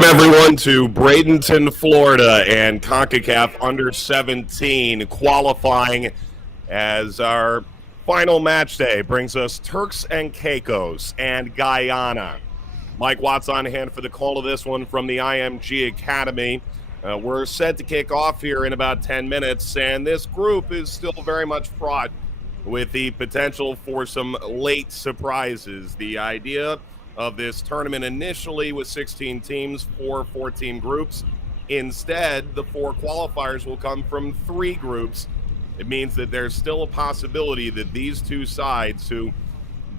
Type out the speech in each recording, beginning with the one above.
Welcome, everyone, to Bradenton, Florida, and Concacaf Under-17 qualifying as our final match day brings us Turks and Caicos and Guyana. Mike Watts on hand for the call of this one from the IMG Academy. We're set to kick off here in about 10 minutes, and this group is still very much fraught with the potential for some late surprises. The idea of this tournament initially with 16 teams, 14 groups. Instead, the 4 qualifiers will come from 3 groups. It means that there's still a possibility that these 2 sides, who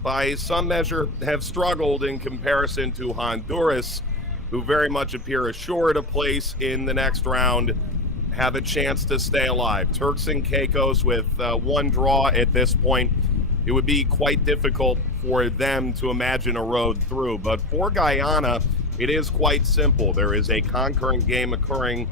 by some measure have struggled in comparison to Honduras, who very much appear assured a place in the next round, have a chance to stay alive. Turks and Caicos with 1 draw at this point. It would be quite difficult for them to imagine a road through. But for Guyana, it is quite simple. There is a concurrent game occurring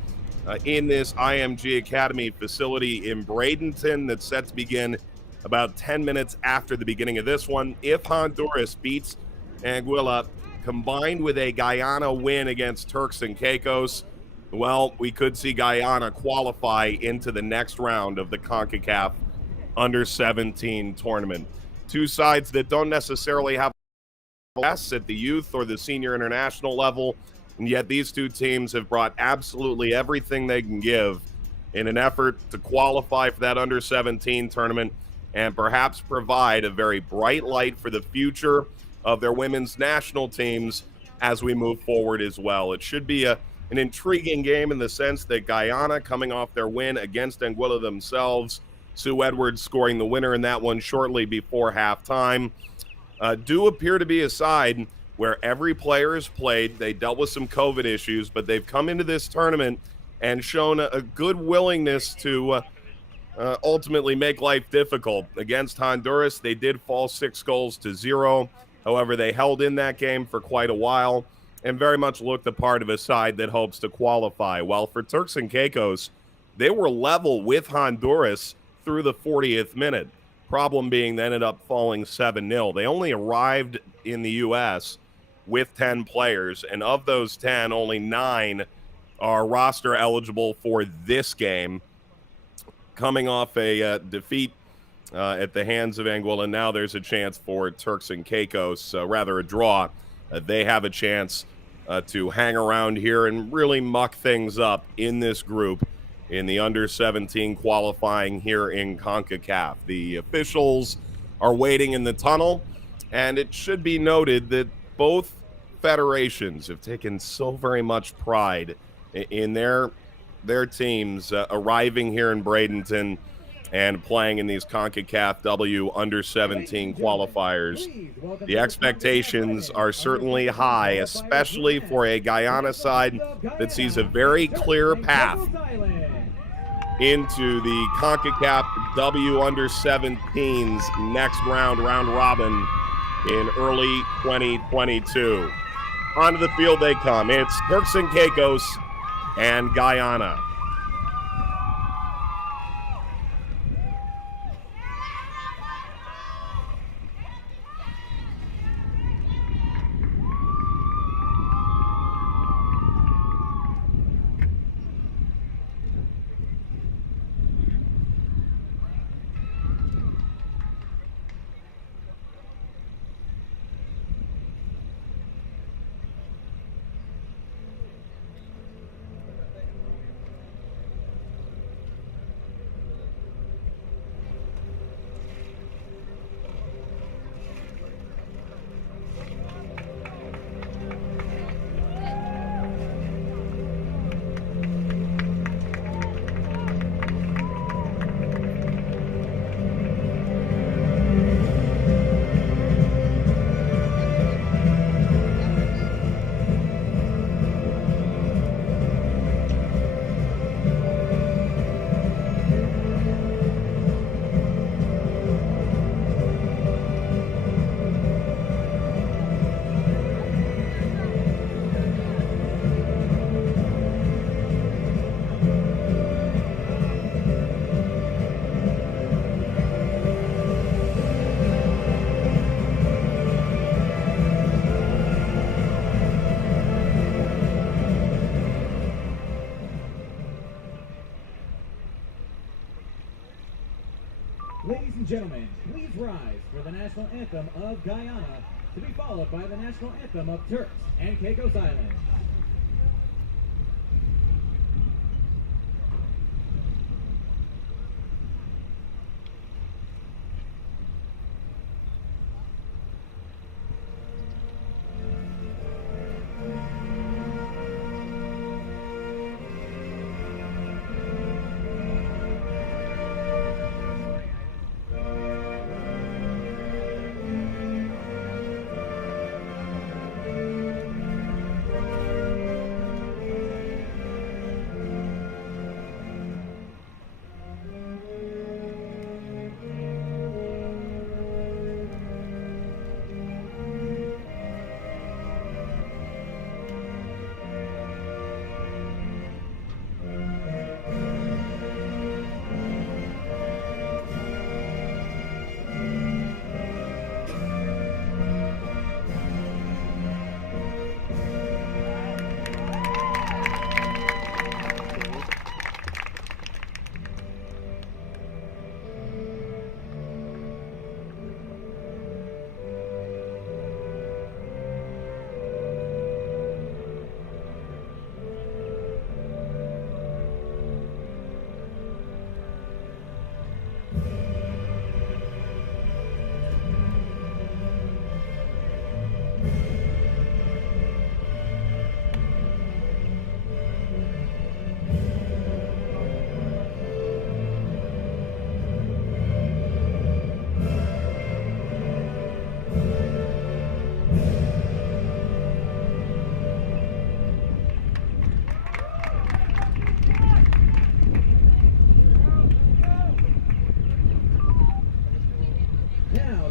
in this IMG Academy facility in Bradenton that's set to begin about 10 minutes after the beginning of this one. If Honduras beats Anguilla, combined with a Guyana win against Turks and Caicos, well, we could see Guyana qualify into the next round of the Concacaf Under-17 tournament. 2 sides that don't necessarily have less at the youth or the senior international level, and yet these 2 teams have brought absolutely everything they can give in an effort to qualify for that Under-17 tournament and perhaps provide a very bright light for the future of their women's national teams as we move forward as well. It should be an intriguing game in the sense that Guyana, coming off their win against Anguilla themselves, Sue Edwards scoring the winner in that one shortly before halftime, do appear to be a side where every player has played. They dealt with some COVID issues, but they've come into this tournament and shown a good willingness to ultimately make life difficult. Against Honduras, they did fall 6-0. However, they held in that game for quite a while and very much looked the part of a side that hopes to qualify. While for Turks and Caicos, they were level with Honduras through the 40th minute. Problem being they ended up falling 7-0. They only arrived in the U.S. with 10 players, and of those 10, only 9 are roster eligible for this game. Coming off a defeat at the hands of Anguilla, now there's a chance for Turks and Caicos, rather a draw. They have a chance to hang around here and really muck things up in this group in the Under-17 qualifying here in CONCACAF. The officials are waiting in the tunnel, and it should be noted that both federations have taken so very much pride in their teams arriving here in Bradenton and playing in these CONCACAF W Under-17 qualifiers. The expectations are certainly high, especially for a Guyana side that sees a very clear path into the CONCACAF W Under-17's next round robin in early 2022. Onto the field they come. It's Turks and Caicos and Guyana. Ladies and gentlemen, please rise for the national anthem of Guyana, to be followed by the national anthem of Turks and Caicos Islands.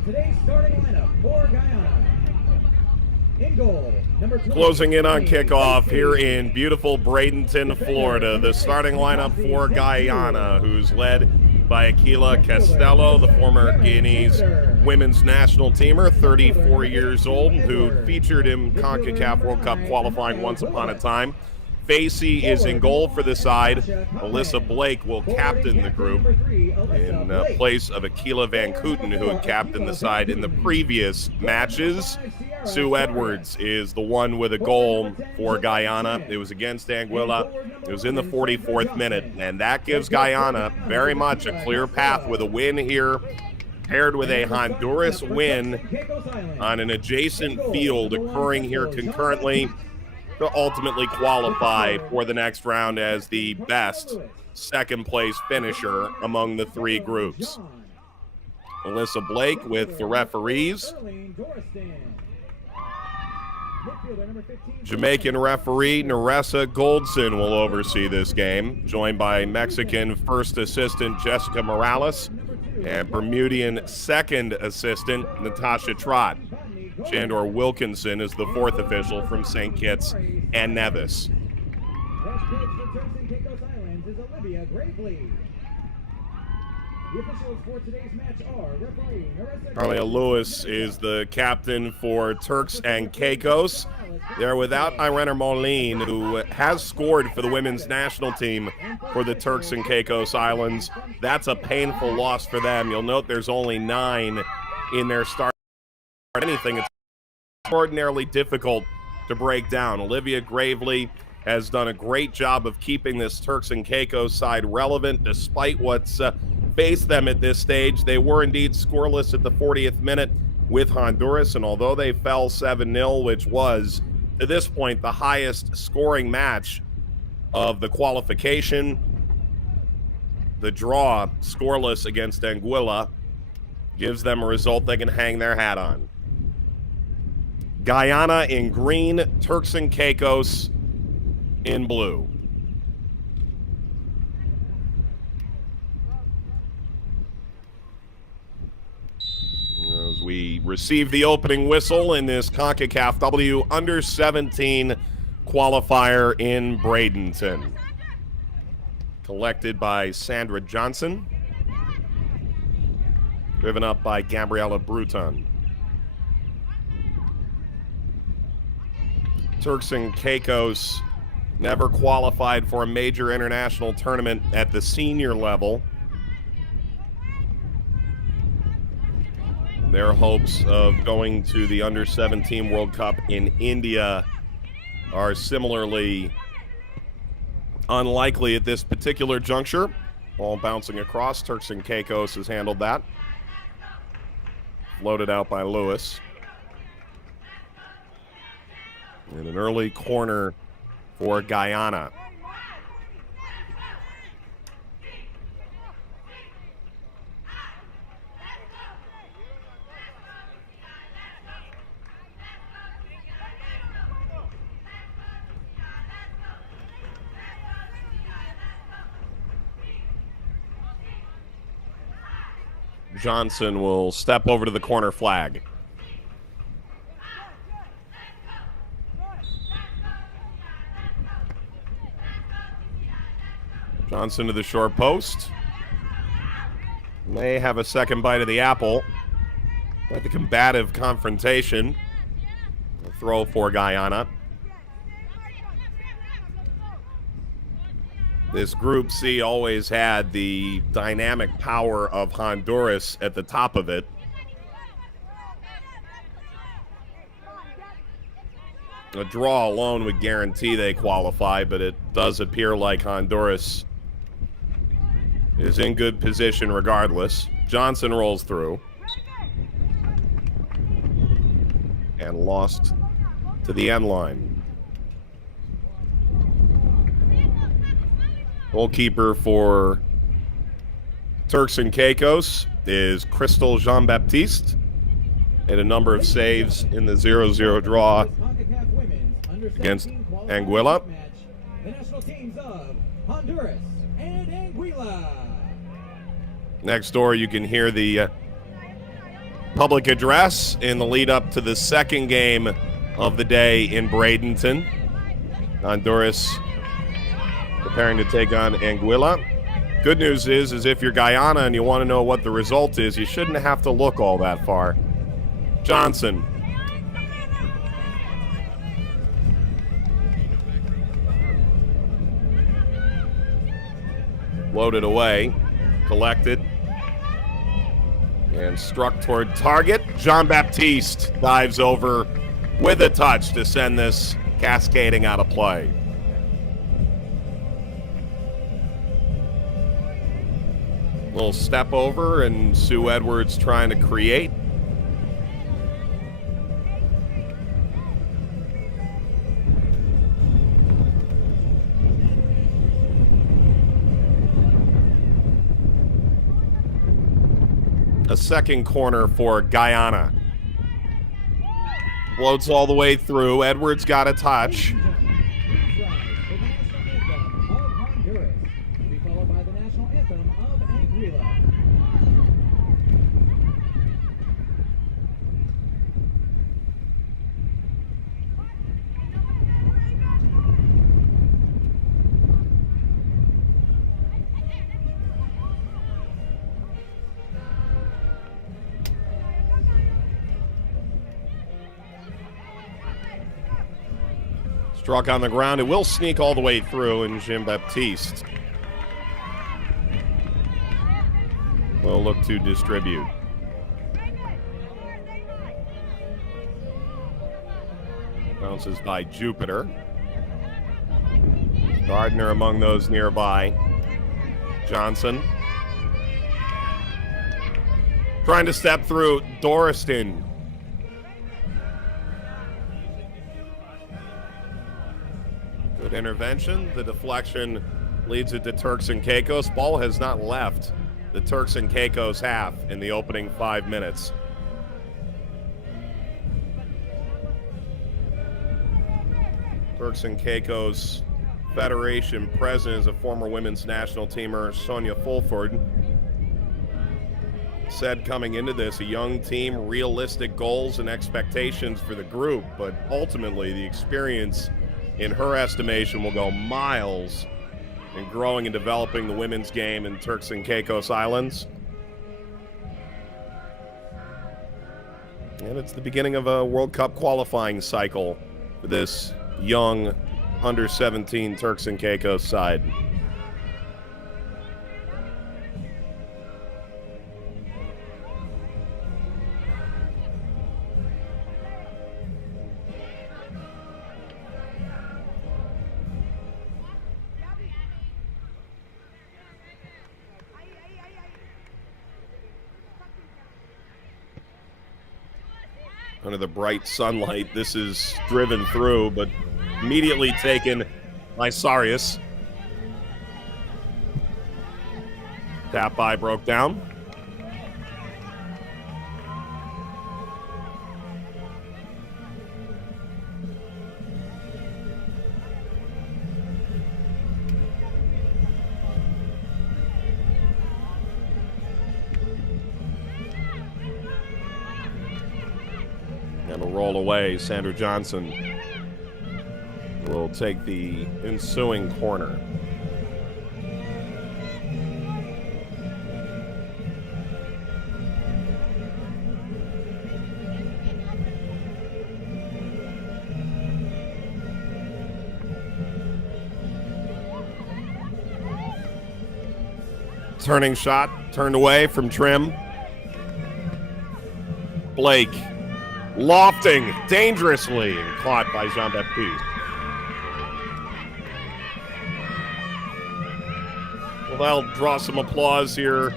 Today's starting lineup for Guyana. In goal, number 20. Closing in on kickoff here in beautiful Bradenton, Florida. The starting lineup for Guyana, who's led by Aquila Castello, the former Guyanese women's national teamer, 34 years old, who featured in Concacaf World Cup qualifying once upon a time. Facey is in goal for the side. Alyssa Blake will captain the group in place of Aquila Van Kooten, who had captained the side in the previous matches. Sue Edwards is the one with a goal for Guyana. It was against Anguilla. It was in the 44th minute, and that gives Guyana very much a clear path with a win here, paired with a Honduras win on an adjacent field occurring here concurrently, to ultimately qualify for the next round as the best second-place finisher among the three groups. Alyssa Blake with the referees. Jamaican referee Neressa Goldson will oversee this game, joined by Mexican first assistant Jessica Morales and Bermudian second assistant Natasha Trott. Shandor Wilkinson is the fourth official from St. Kitts and Nevis. Carlia Lewis is the captain for Turks and Caicos. They're without Irene Moline, who has scored for the women's national team for the Turks and Caicos Islands. That's a painful loss for them. You'll note there's only 9 in their start. Anything, it's extraordinarily difficult to break down. Olivia Gravely has done a great job of keeping this Turks and Caicos side relevant despite what's faced them at this stage. They were indeed scoreless at the 40th minute with Honduras, and although they fell 7-0, which was, to this point, the highest scoring match of the qualification, the draw, scoreless against Anguilla, gives them a result they can hang their hat on. Guyana in green, Turks and Caicos in blue. As we receive the opening whistle in this Concacaf W Under-17 qualifier in Bradenton. Collected by Sandra Johnson. Driven up by Gabriella Bruton. Turks and Caicos never qualified for a major international tournament at the senior level. Their hopes of going to the Under-17 World Cup in India are similarly unlikely at this particular juncture. Ball bouncing across. Turks and Caicos has handled that. Floated out by Lewis. And an early corner for Guyana. Johnson will step over to the corner flag. Johnson to the short post. May have a second bite of the apple. At the combative confrontation. A throw for Guyana. This Group C always had the dynamic power of Honduras at the top of it. A draw alone would guarantee they qualify, but it does appear like Honduras is in good position regardless. Johnson rolls through. And lost to the end line. Goalkeeper for Turks and Caicos is Crystal Jean-Baptiste. Made a number of saves in the 0-0 draw against Anguilla. The national teams of Honduras and Anguilla. Next door, you can hear the public address in the lead up to the second game of the day in Bradenton. Honduras preparing to take on Anguilla. Good news is if you're Guyana and you want to know what the result is, you shouldn't have to look all that far. Johnson. Loaded away. Collected. And struck toward target. Jean-Baptiste dives over with a touch to send this cascading out of play. Little step over, and Sue Edwards trying to create. A second corner for Guyana. Floats all the way through. Edwards got a touch. Struck on the ground. It will sneak all the way through, and Jean-Baptiste will look to distribute. Bounces by Jupiter. Gardner among those nearby. Johnson. Trying to step through. Doriston. Good intervention. The deflection leads it to Turks and Caicos. Ball has not left the Turks and Caicos half in the opening 5 minutes. Turks and Caicos Federation president is a former women's national teamer, Sonia Fulford. Said coming into this, a young team, realistic goals and expectations for the group, but ultimately the experience, in her estimation, will go miles in growing and developing the women's game in Turks and Caicos Islands. And it's the beginning of a World Cup qualifying cycle for this young Under-17 Turks and Caicos side. under the bright sunlight. This is driven through, but immediately taken by Sarius. Tap by broke down. And a roll away, Sandra Johnson will take the ensuing corner. Turning shot, turned away from Trim. Blake lofting dangerously and caught by Jean-Baptiste. Well, that'll draw some applause here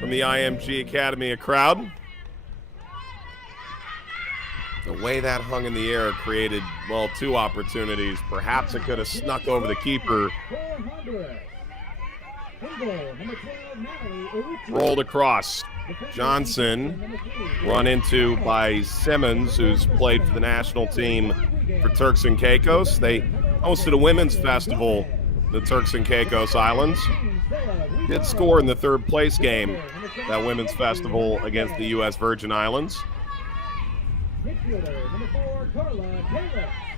from the IMG Academy crowd. The way that hung in the air created, well, two opportunities. Perhaps it could have snuck over the keeper. Rolled across. Johnson run into by Simmons, who's played for the national team for Turks and Caicos. They hosted a women's festival, the Turks and Caicos Islands. Did score in the third place game, that women's festival against the U.S. Virgin Islands.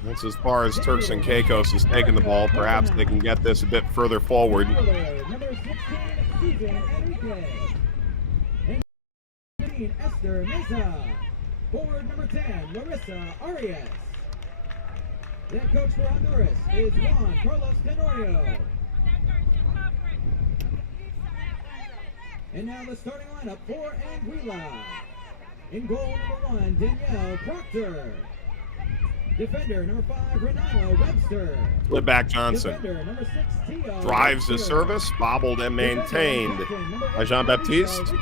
That's as far as Turks and Caicos has taken the ball. Perhaps they can get this a bit further forward. Esther Mesa. Forward number 10, Larissa Arias. The head coach for Honduras is Juan Carlos Tenorio. And now the starting lineup for Anguilla. In goal number 1, Danielle Proctor. Defender number 5, Renata Webster. Flip back Johnson. Defender number 6, Tio. Drives the service, bobbled and maintained by Jean-Baptiste.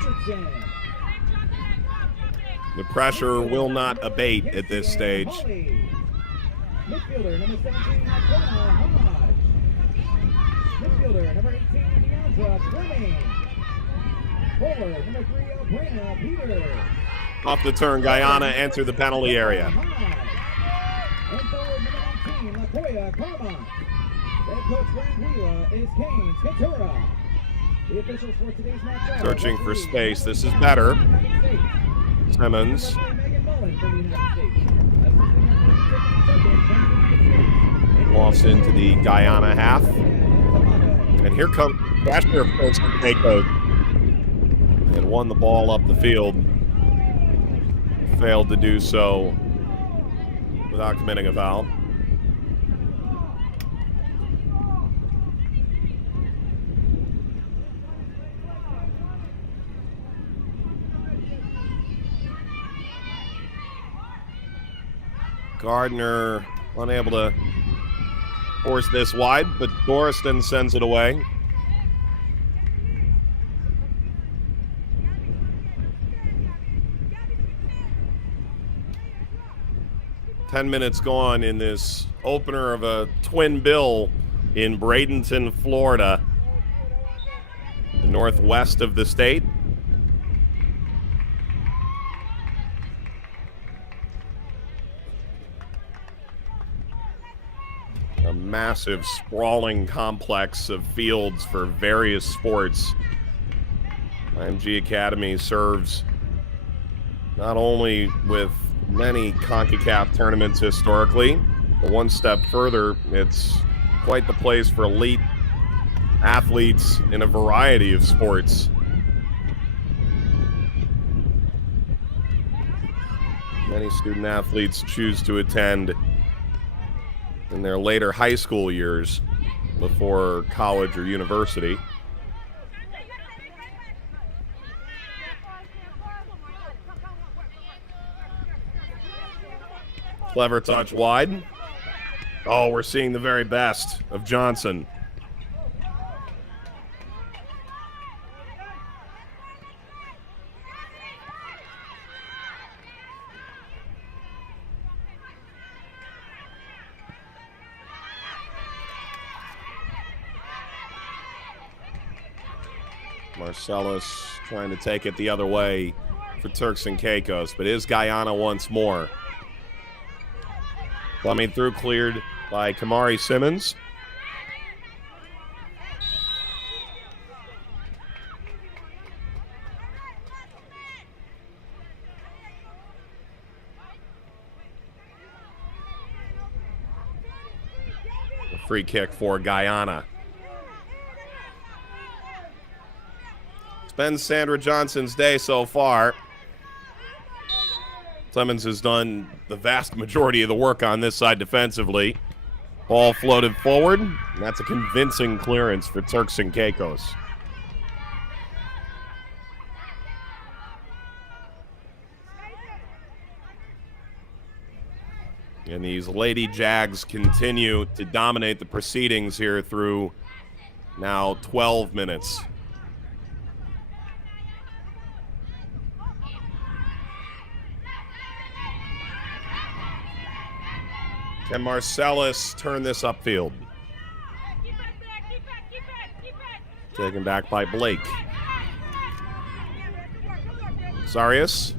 The pressure will not abate at this stage. Midfielder number 17, Hodge. Midfielder number 18, Deandra Fleming. Forward number 3, O'Brien Peter. Off the turn, Guyana enter the penalty area. And forward number 19, LaCoya Carmont. Head coach for Anguilla is Kane Skatura. The officials for today's match. Searching for space. This is better. Simmons. Lost into the Guyana half. And here comes Bashir of Turks and Caicos. And won the ball up the field. Failed to do so without committing a foul. Gardner unable to force this wide, but Dorriston sends it away. Ten minutes gone in this opener of a twin bill in Bradenton, Florida, the northwest of the state. A massive, sprawling complex of fields for various sports. IMG Academy serves not only with many Concacaf tournaments historically, but one step further, it's quite the place for elite athletes in a variety of sports. Many student athletes choose to attend in their later high school years before college or university. Clever touch wide. Oh, we're seeing the very best of Johnson. Marcellus trying to take it the other way for Turks and Caicos, but is Guyana once more. Coming through, cleared by Kamari Simmons. A free kick for Guyana. It's been Sandra Johnson's day so far. Clemens has done the vast majority of the work on this side defensively. Ball floated forward, and that's a convincing clearance for Turks and Caicos. And these Lady Jags continue to dominate the proceedings here through now 12 minutes. Can Marcellus turn this upfield? Taken back by Blake. Sarius.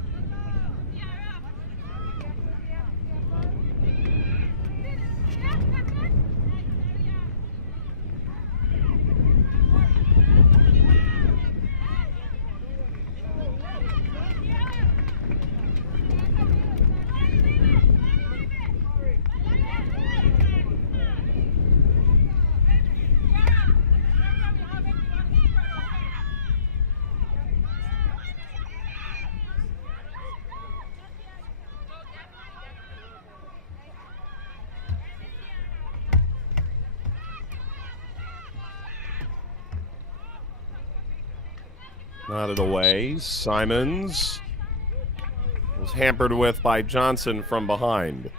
Nodded away. Simons was hampered with by Johnson from behind.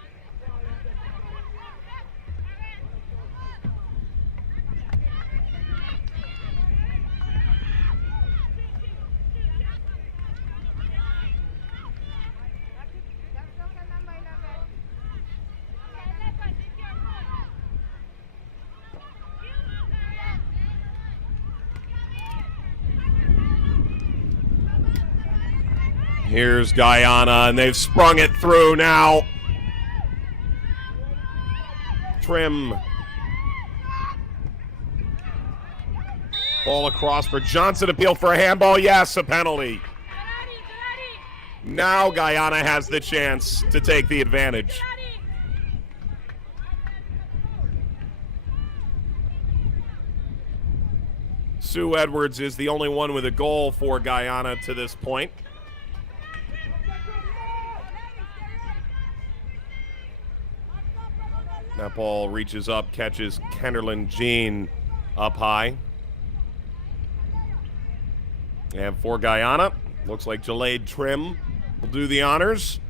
Here's Guyana, and they've sprung it through now. Trim. Ball across for Johnson. Appeal for a handball. Yes, a penalty. Now Guyana has the chance to take the advantage. Sue Edwards is the only one with a goal for Guyana to this point. That ball reaches up, catches Kenderlin Jean up high. And for Guyana, looks like Jalaid Trim will do the honors.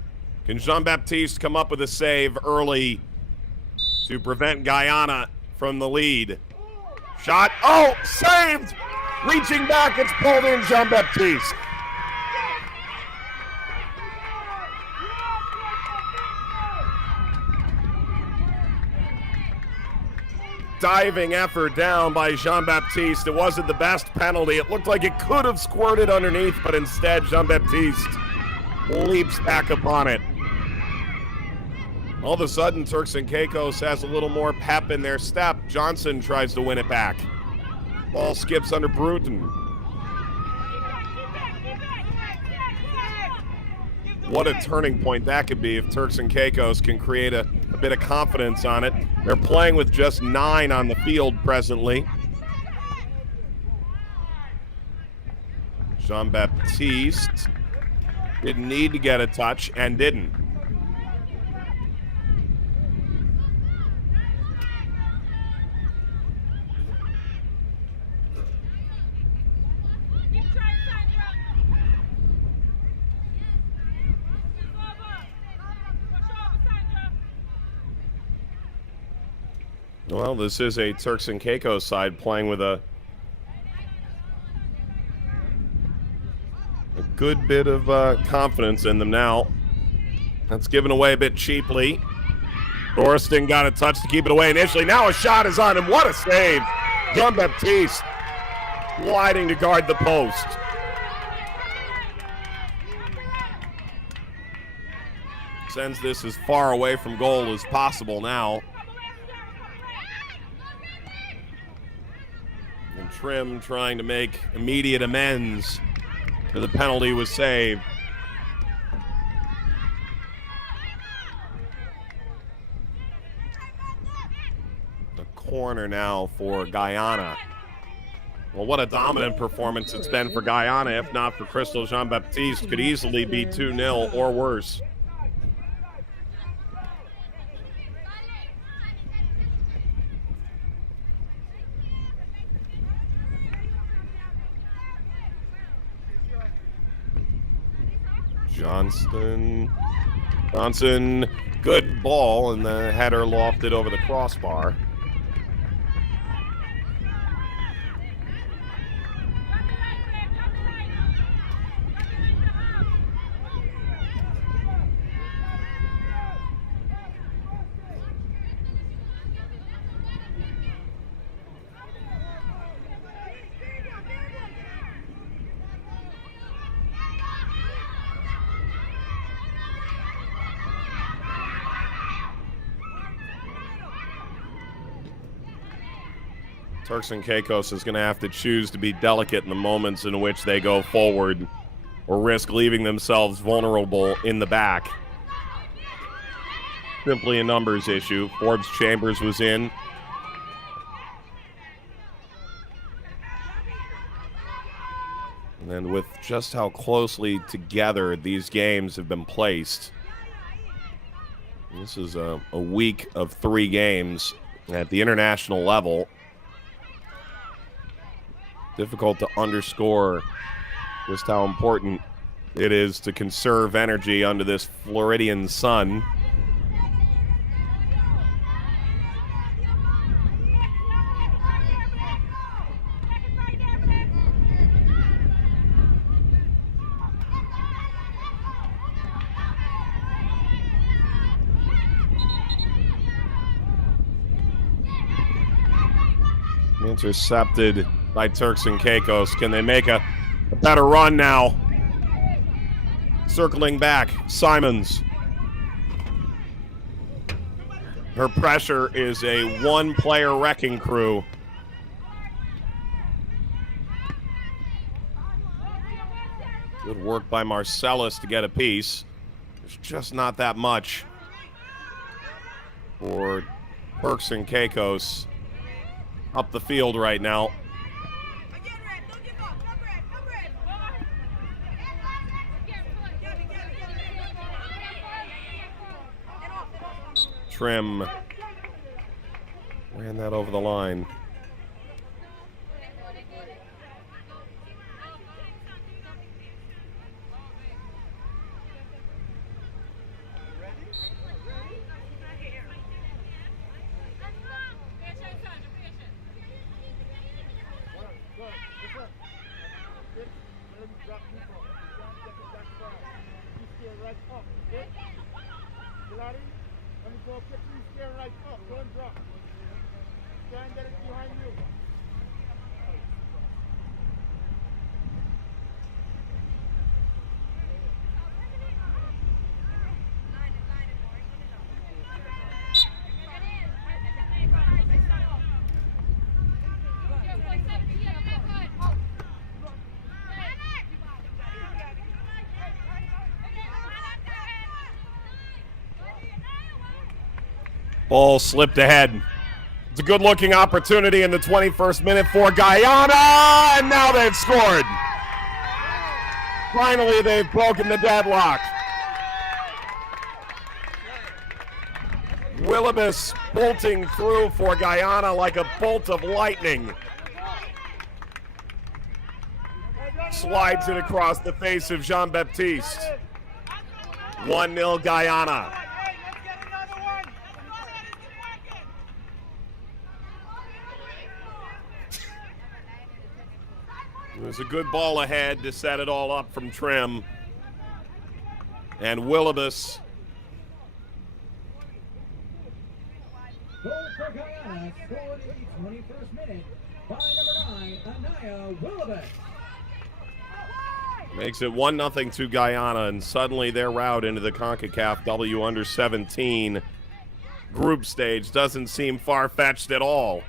Can Jean-Baptiste come up with a save early to prevent Guyana from the lead? Shot, oh, saved! Reaching back, it's pulled in Jean-Baptiste. Diving effort down by Jean-Baptiste. It wasn't the best penalty. It looked like it could have squirted underneath, but instead Jean-Baptiste leaps back upon it. All of a sudden, Turks and Caicos has a little more pep in their step. Johnson tries to win it back. Ball skips under Bruton. What a turning point that could be if Turks and Caicos can create a bit of confidence on it. They're playing with just 9 on the field presently. Jean-Baptiste didn't need to get a touch and didn't. Well, this is a Turks and Caicos side playing with a good bit of confidence in them now. That's given away a bit cheaply. Dorriston got a touch to keep it away initially. Now a shot is on him. What a save. Jean-Baptiste sliding to guard the post. Sends this as far away from goal as possible now. And Trim trying to make immediate amends for the penalty was saved. The corner now for Guyana. Well, what a dominant performance it's been for Guyana. If not for Crystal Jean-Baptiste, could easily be 2-0 or worse. Johnson, good ball, and the header lofted over the crossbar. Turks and Caicos is going to have to choose to be delicate in the moments in which they go forward or risk leaving themselves vulnerable in the back. Simply a numbers issue. Forbes Chambers was in. And with just how closely together these games have been placed, this is a week of 3 games at the international level. Difficult to underscore just how important it is to conserve energy under this Floridian sun. Intercepted by Turks and Caicos. Can they make a better run now? Circling back, Simons. Her pressure is a one-player wrecking crew. Good work by Marcellus to get a piece. There's just not that much for Turks and Caicos up the field right now. Trim ran that over the line. Ball slipped ahead. It's a good-looking opportunity in the 21st minute for Guyana, and now they've scored. Finally, they've broken the deadlock. Willibus bolting through for Guyana like a bolt of lightning. Slides it across the face of Jean-Baptiste. 1-0 Guyana. It was a good ball ahead to set it all up from Trim. And Willibus. Goal for Guyana, scored in the 21st minute by number 9, Anaya. Naya Willibet. Makes it 1-0 to Guyana, and suddenly their route into the Concacaf W Under-17 group stage doesn't seem far-fetched at all.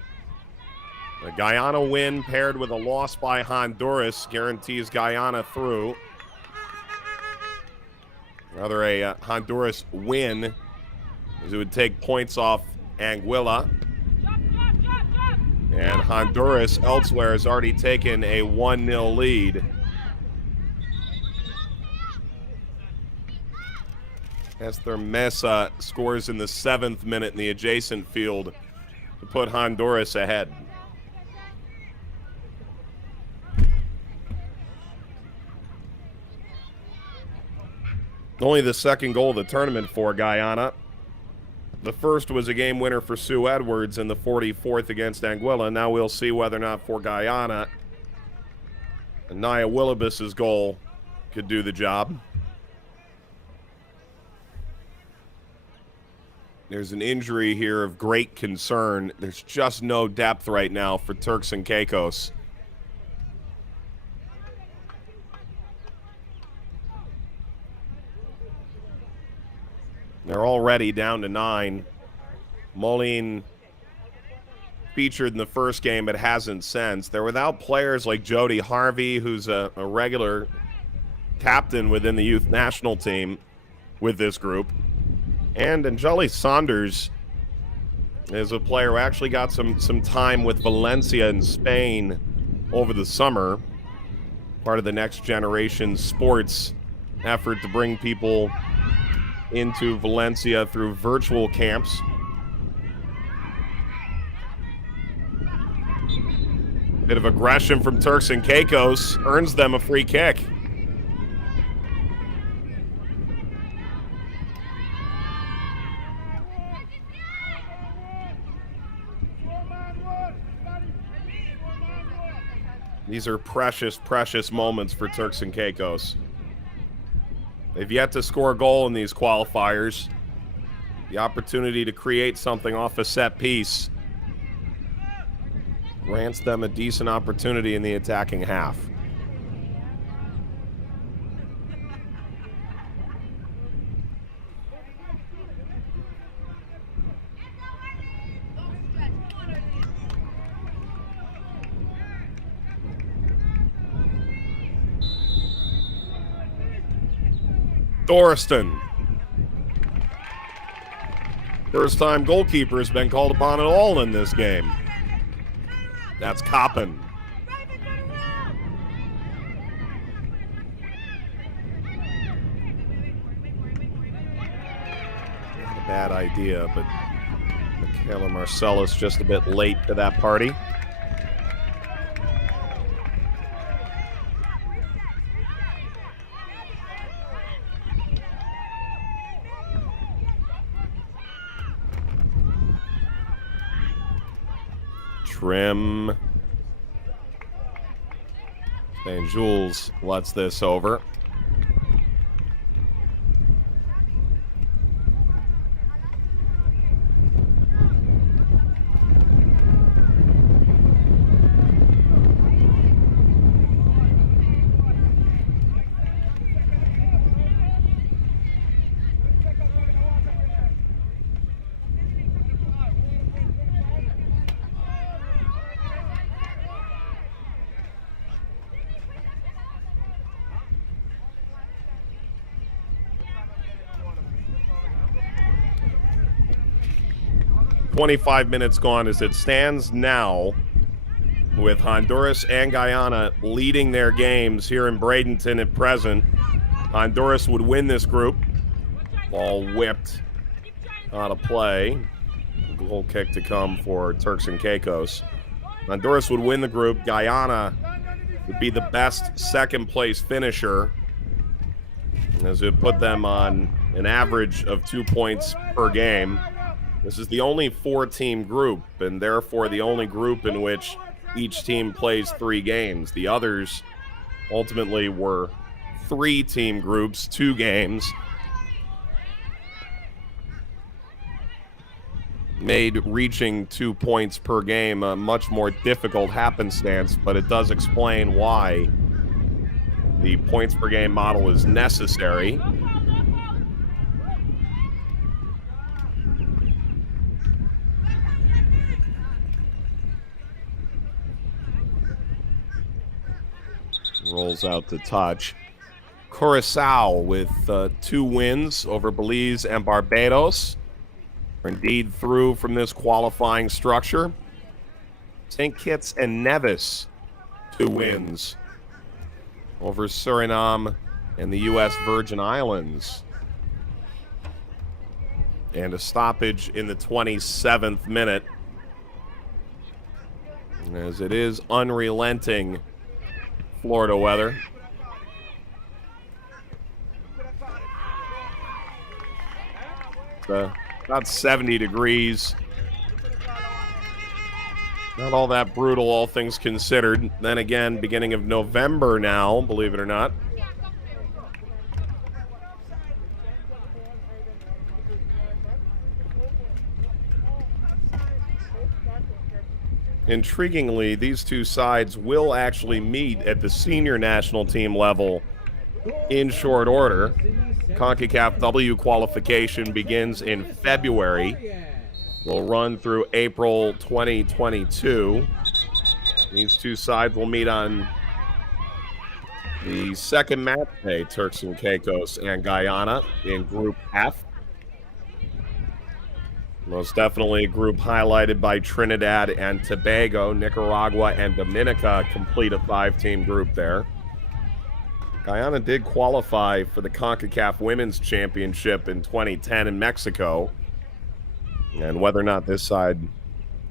The Guyana win paired with a loss by Honduras guarantees Guyana through. Rather, a Honduras win, as it would take points off Anguilla. And Honduras elsewhere has already taken a 1-0 lead. Esther Mesa scores in the 7th minute in the adjacent field to put Honduras ahead. Only the second goal of the tournament for Guyana. The first was a game winner for Sue Edwards in the 44th against Anguilla. Now we'll see whether or not for Guyana, Naya Willibet's goal could do the job. There's an injury here of great concern. There's just no depth right now for Turks and Caicos. They're already down to 9. Moline featured in the first game but hasn't since. They're without players like Jody Harvey, who's a regular captain within the youth national team with this group. And Angeli Saunders is a player who actually got some time with Valencia in Spain over the summer. Part of the Next Generation Sports effort to bring people into Valencia through virtual camps. Bit of aggression from Turks and Caicos earns them a free kick. These are precious, precious moments for Turks and Caicos. They've yet to score a goal in these qualifiers. The opportunity to create something off a set piece grants them a decent opportunity in the attacking half. Doriston. First time goalkeeper has been called upon at all in this game. That's Coppin. Not a bad idea, but Michaela Marcellus just a bit late to that party. Trim. St. Jules lets this over. "25 minutes gone as it stands now, with Honduras and Guyana leading their games here in Bradenton at present. Honduras would win this group. Ball whipped out of play. Goal kick to come for Turks and Caicos. Honduras would win the group. Guyana would be the best second-place finisher, as it put them on an average of 2 points per game. This is the only 4-team group, and therefore the only group in which each team plays 3 games. The others ultimately were 3-team groups, 2 games. made reaching 2 points per game a much more difficult happenstance, but it does explain why the points per game model is necessary. Rolls out to touch. Curacao with 2 wins over Belize and Barbados are indeed through from this qualifying structure. St. Kitts and Nevis, 2 wins over Suriname and the U.S. Virgin Islands. And a stoppage in the 27th minute, as it is unrelenting Florida weather. About 70 degrees. Not all that brutal, all things considered. Then again, beginning of November now, believe it or not. Intriguingly, these two sides will actually meet at the senior national team level in short order. Concacaf W qualification begins in February. Will run through April 2022. These two sides will meet on the second match day, Turks and Caicos and Guyana in Group F. Most definitely a group highlighted by Trinidad and Tobago. Nicaragua and Dominica complete a 5-team group there. Guyana did qualify for the CONCACAF Women's Championship in 2010 in Mexico. And whether or not this side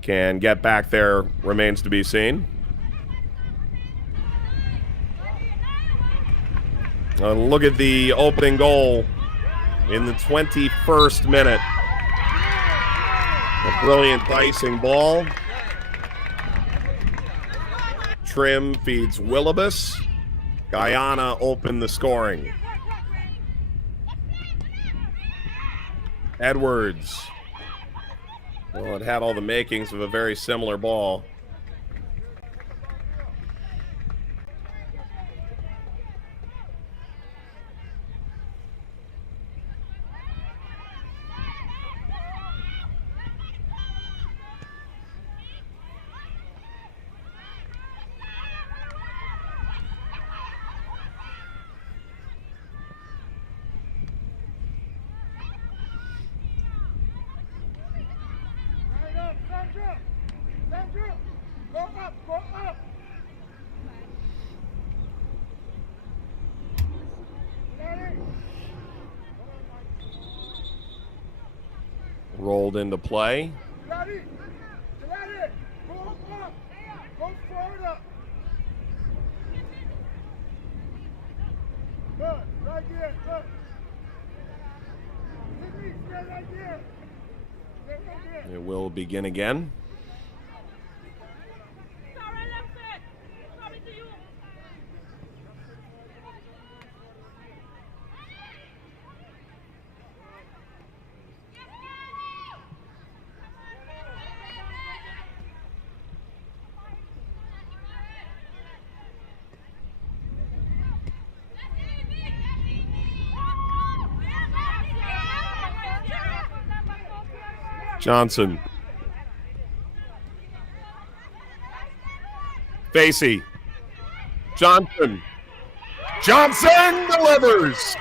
can get back there remains to be seen. Look at the opening goal in the 21st minute. A brilliant icing ball. Trim feeds Willibus. Guyana opened the scoring. Edwards. Well, it had all the makings of a very similar ball. Rolled into play. It will begin again. Johnson. Facey. Johnson. Johnson delivers.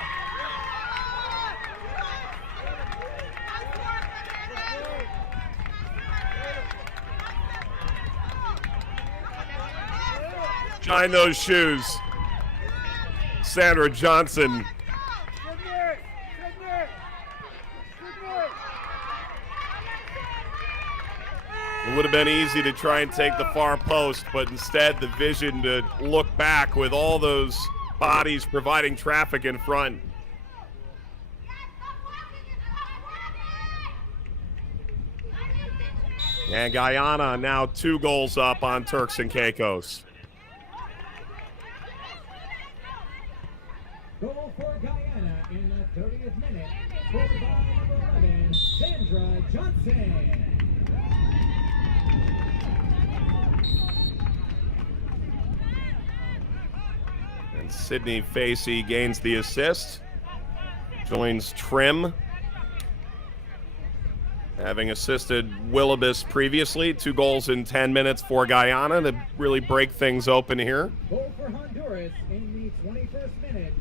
Shine those shoes. Sandra Johnson. It would have been easy to try and take the far post, but instead the vision to look back with all those bodies providing traffic in front. And Guyana now 2 goals up on Turks and Caicos. Goal for Guyana in the 30th minute, scored by number 11, Sandra Johnson. And Sydney Facey gains the assist, joins Trim, having assisted Willibus previously. 2 goals in 10 minutes for Guyana to really break things open here. Goal for Honduras in the 21st minute.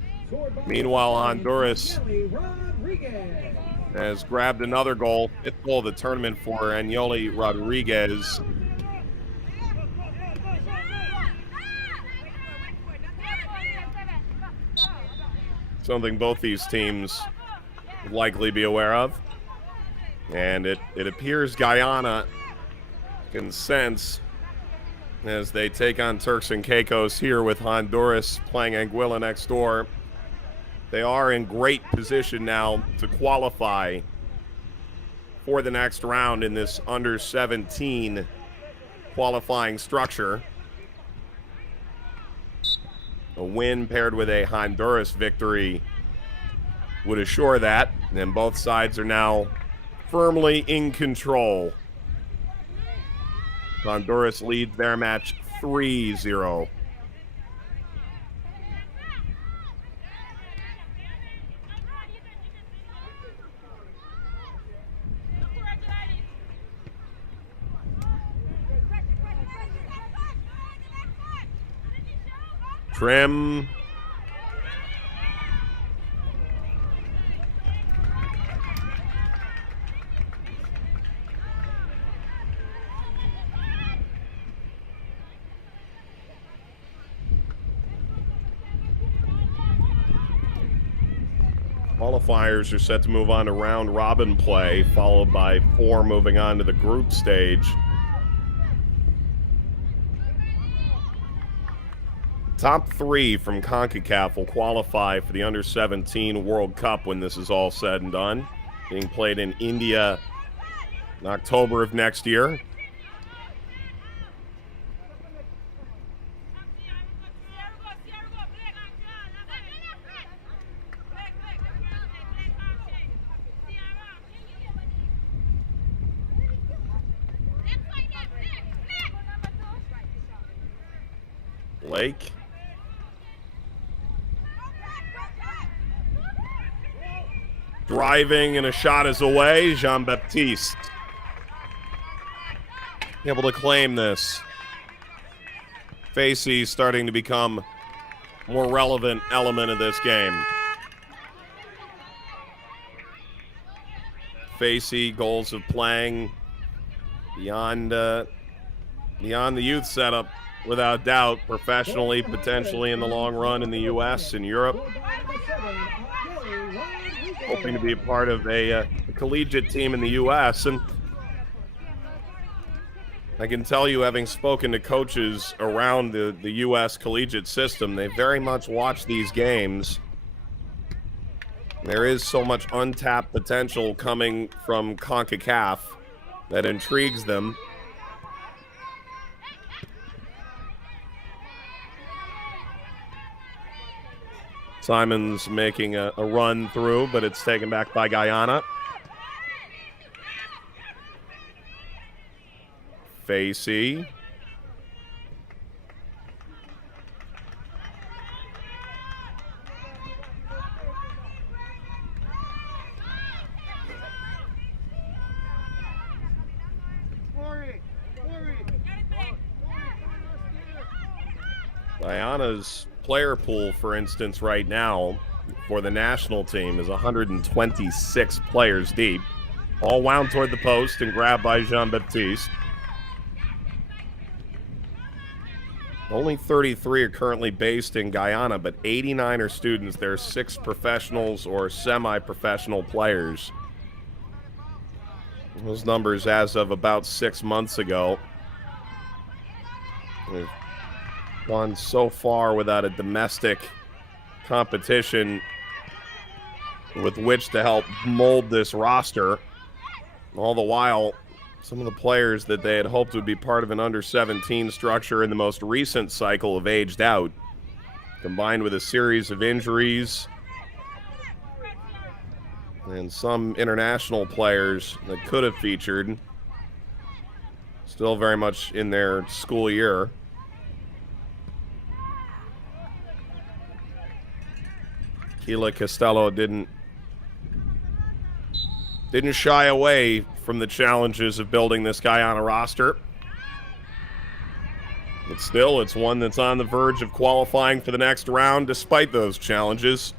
Meanwhile, Honduras Rodriguez has grabbed another goal, 5th goal of the tournament for Anyoli Rodriguez. Something both these teams would likely be aware of. And it appears Guyana can sense as they take on Turks and Caicos here with Honduras playing Anguilla next door. They are in great position now to qualify for the next round in this under-17 qualifying structure. A win paired with a Honduras victory would assure that, and both sides are now firmly in control. Honduras leads their match 3-0. Trim. Qualifiers are set to move on to round robin play, followed by 4 moving on to the group stage. Top 3 from Concacaf will qualify for the Under-17 World Cup when this is all said and done, being played in India in October of next year. Blake. Driving and a shot is away. Jean-Baptiste able to claim this. Facey starting to become a more relevant element of this game. Facey, goals of playing beyond the youth setup, without doubt, professionally, potentially in the long run in the U.S. and Europe. Hoping to be a part of a collegiate team in the U.S. And I can tell you, having spoken to coaches around the U.S. collegiate system, they very much watch these games. There is so much untapped potential coming from Concacaf that intrigues them. Simon's making a run through, but it's taken back by Guyana. Facey. Guyana's player pool, for instance, right now for the national team is 126 players deep, all wound toward the post and grabbed by Jean-Baptiste. Only 33 are currently based in Guyana, but 89 are students. There are 6 professionals or semi-professional players. Those numbers as of about 6 months ago. We've gone so far without a domestic competition with which to help mold this roster. All the while, some of the players that they had hoped would be part of an under-17 structure in the most recent cycle have aged out. combined with a series of injuries and some international players that could have featured. Still very much in their school year. Keila Costello didn't shy away from the challenges of building this Guyana roster. But still, it's one that's on the verge of qualifying for the next round despite those challenges.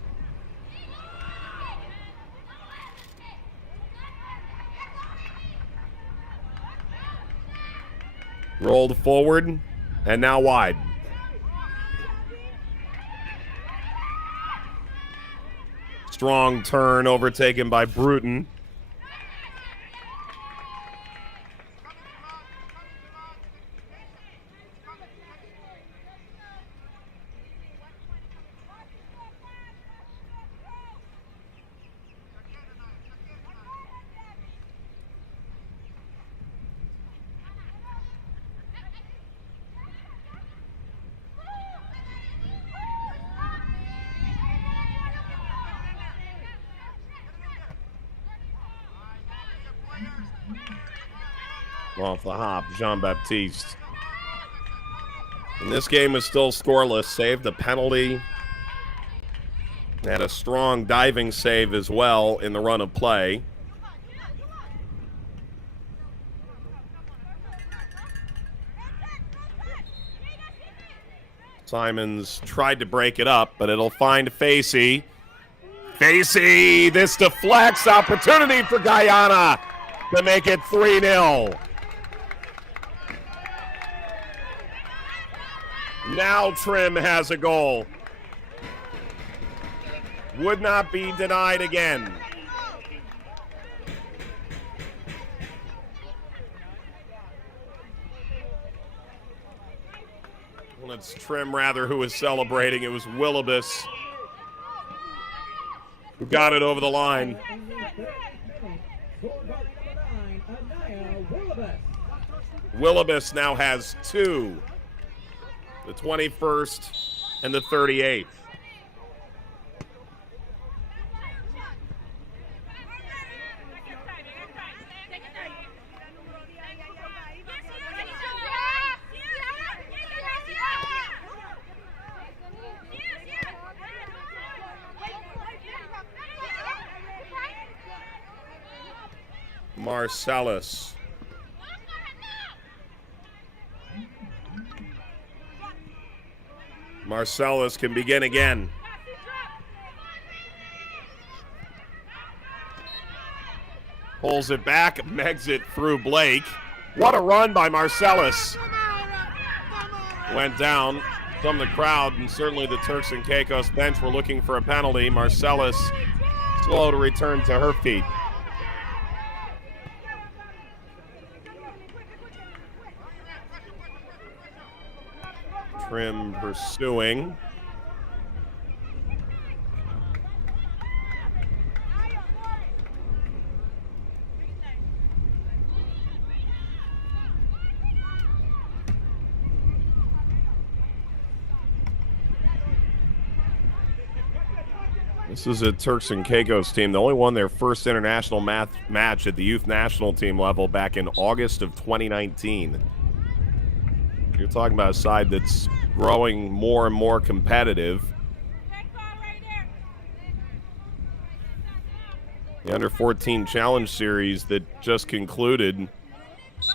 Rolled forward, and now wide. Strong turn overtaken by Bruton. Off the hop, Jean-Baptiste. And this game is still scoreless. Saved a penalty. Had a strong diving save as well in the run of play. Simons tried to break it up, but it'll find Facey. Facey, this deflects, opportunity for Guyana to make it 3-0. Now Trim has a goal. Would not be denied again. Well, it's Trim rather who was celebrating. It was Willibus who got it over the line. Willibus now has 2. The 21st and the 38th. Marcellus. Marcellus can begin again. Pulls it back, megs it through Blake. What a run by Marcellus. Went down. Some of the crowd and certainly the Turks and Caicos bench were looking for a penalty. Marcellus slow to return to her feet. Trim pursuing. This is a Turks and Caicos team that only won their first international match at the youth national team level back in August of 2019. You're talking about a side that's growing more and more competitive. The Under-14 Challenge Series that just concluded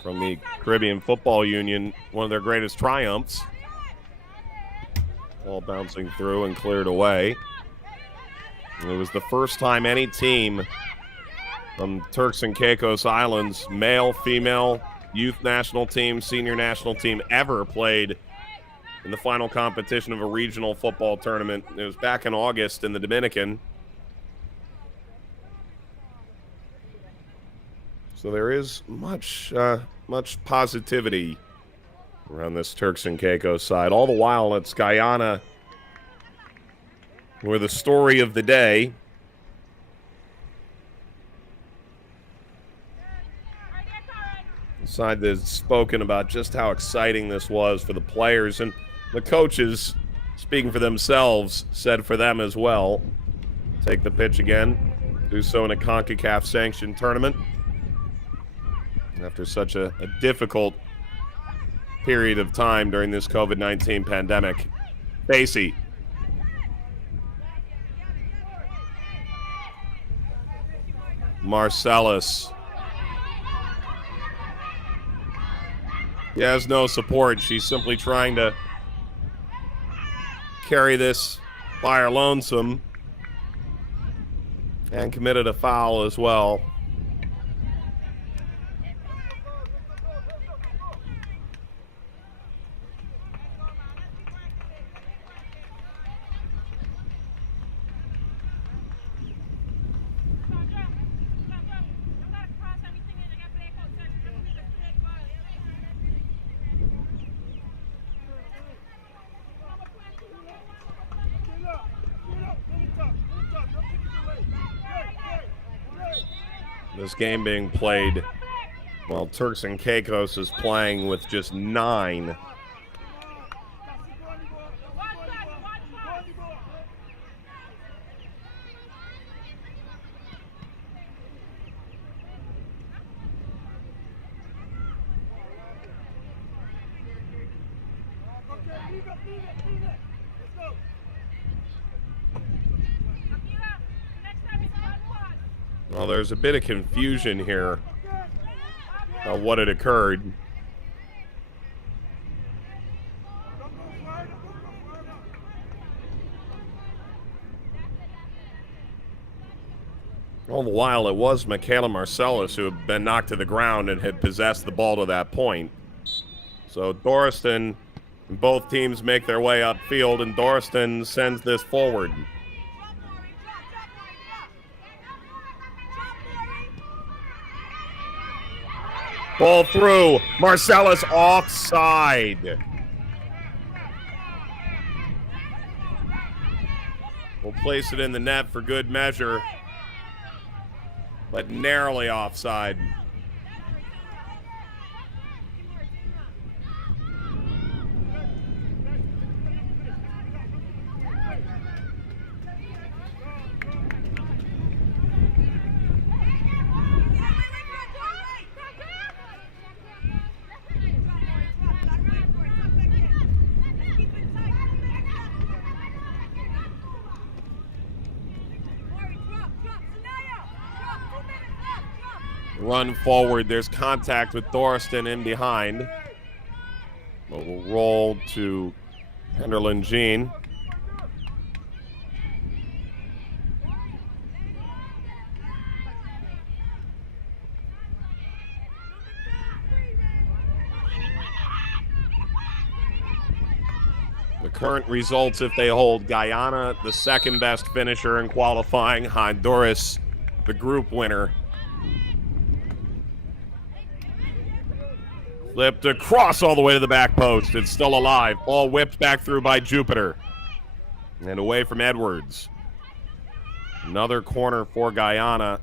from the Caribbean Football Union, one of their greatest triumphs. Ball bouncing through and cleared away. And it was the first time any team from Turks and Caicos Islands, male, female, youth national team, senior national team, ever played in the final competition of a regional football tournament. It was back in August in the Dominican. So there is much positivity around this Turks and Caicos side. All the while, it's Guyana who are the story of the day. Side that's spoken about just how exciting this was for the players and the coaches. speaking for themselves, said for them as well. Take the pitch again. Do so in a Concacaf sanctioned tournament. After such a difficult period of time during this COVID-19 pandemic. Facey. Marcellus. He has no support. She's simply trying to carry this by her lonesome. And committed a foul as well. This game being played while Turks and Caicos is playing with just 9. Well, there's a bit of confusion here about what had occurred. All the while, it was Michaela Marcellus who had been knocked to the ground and had possessed the ball to that point. So Dorriston and both teams make their way upfield, and Dorriston sends this forward. Ball through. Marcellus offside. We'll place it in the net for good measure, but narrowly offside. Run forward. There's contact with Dorriston in behind. We'll roll to Henderland Jean. The current results, if they hold: Guyana, the second best finisher in qualifying; Honduras, the group winner. Flipped across all the way to the back post. It's still alive. Ball whipped back through by Jupiter. And away from Edwards. Another corner for Guyana.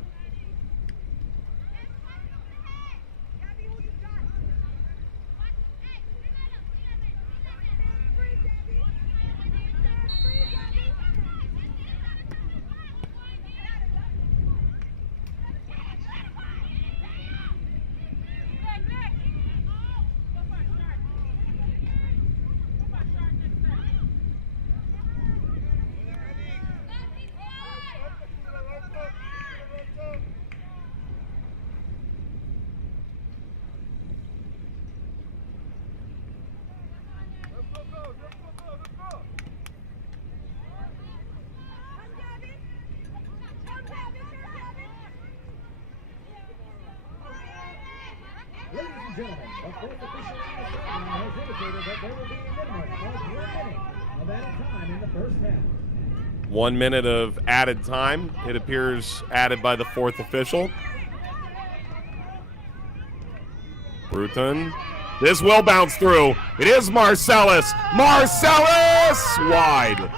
Ladies and gentlemen, the fourth official on the sideline has indicated that there will be a minimum of 1 minute of added time in the first half. 1 minute of added time, it appears, added by the fourth official. Bruton. This will bounce through. It is Marcellus. Marcellus! Wide.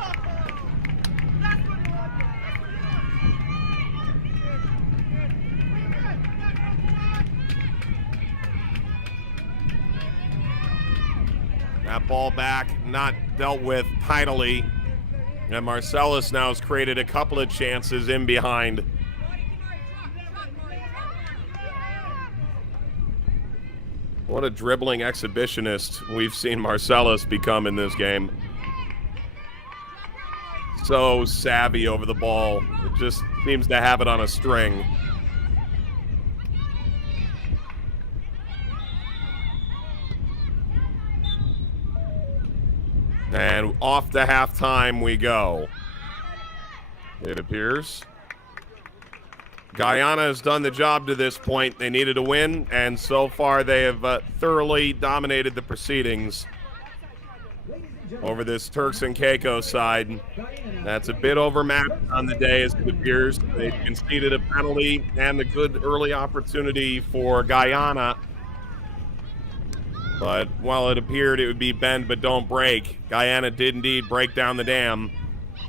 That ball back, not dealt with tidily. And Marcellus now has created a couple of chances in behind. What a dribbling exhibitionist we've seen Marcellus become in this game. So savvy over the ball. It just seems to have it on a string. And off to halftime we go. It appears Guyana has done the job to this point. They needed a win, and so far they have thoroughly dominated the proceedings over this Turks and Caicos side. That's a bit overmatched on the day, as it appears. They conceded a penalty and a good early opportunity for Guyana. But while it appeared it would be bend but don't break, Guyana did indeed break down the dam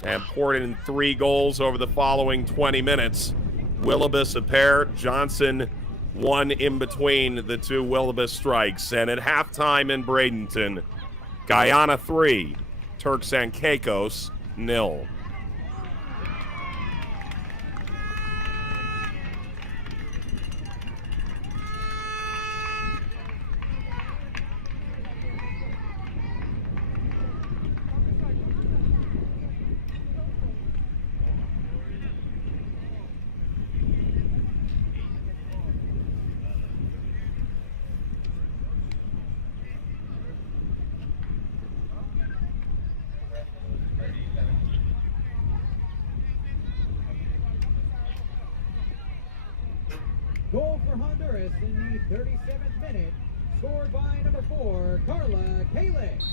and poured in 3 goals over the following 20 minutes. Willibus a pair, Johnson one in between the 2 Willibus strikes. And at halftime in Bradenton, Guyana 3, Turks and Caicos 0. Goal for Honduras in the 37th minute, scored by number 4, Carla Calix.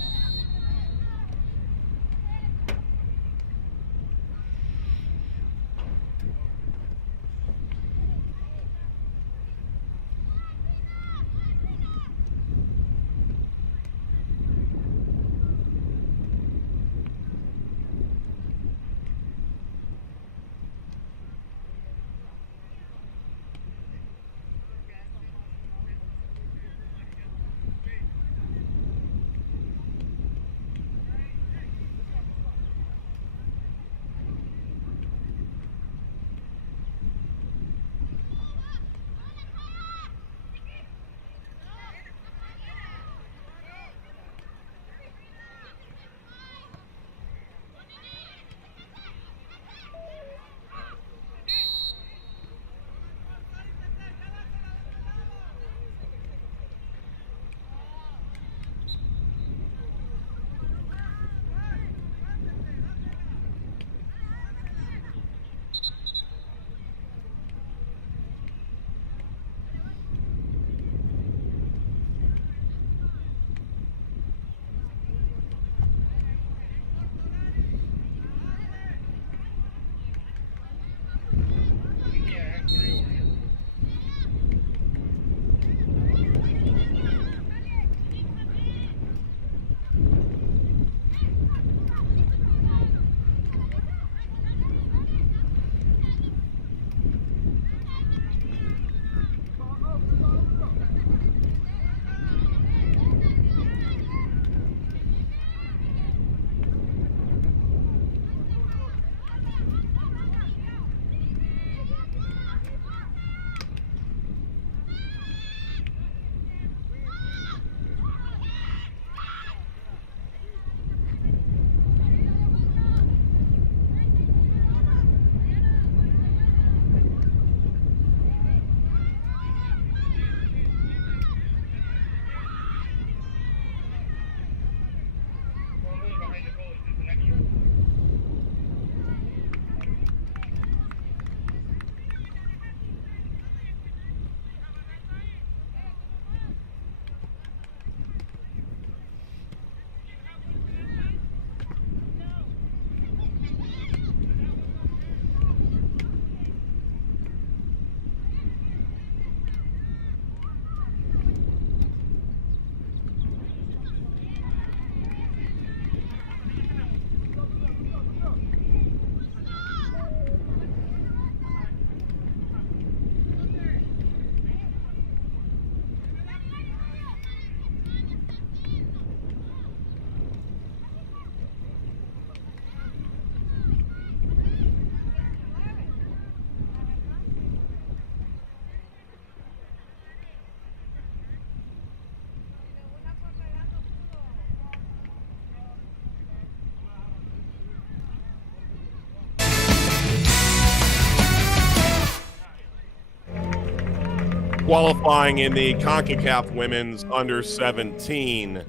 qualifying in the Concacaf Women's Under-17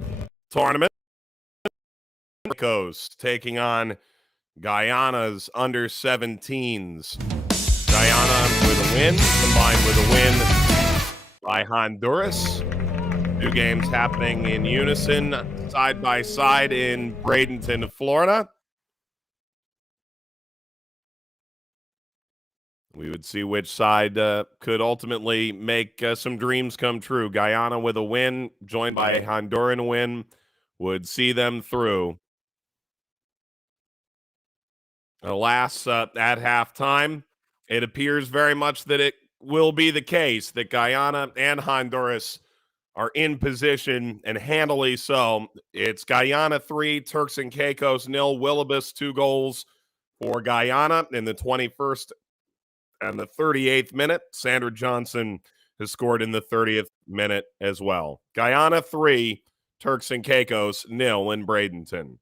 tournament. Coast taking on Guyana's Under-17s. Guyana with a win, combined with a win by Honduras. Two games happening in unison, side by side in Bradenton, Florida. We would see which side could ultimately make some dreams come true. Guyana with a win, joined by a Honduran win, would see them through. Alas, at halftime, it appears very much that it will be the case that Guyana and Honduras are in position, and handily so. It's Guyana 3, Turks and Caicos 0. Willibus 2 goals for Guyana in the 21st and the 38th minute. Sandra Johnson has scored in the 30th minute as well. Guyana 3, Turks and Caicos 0 in Bradenton.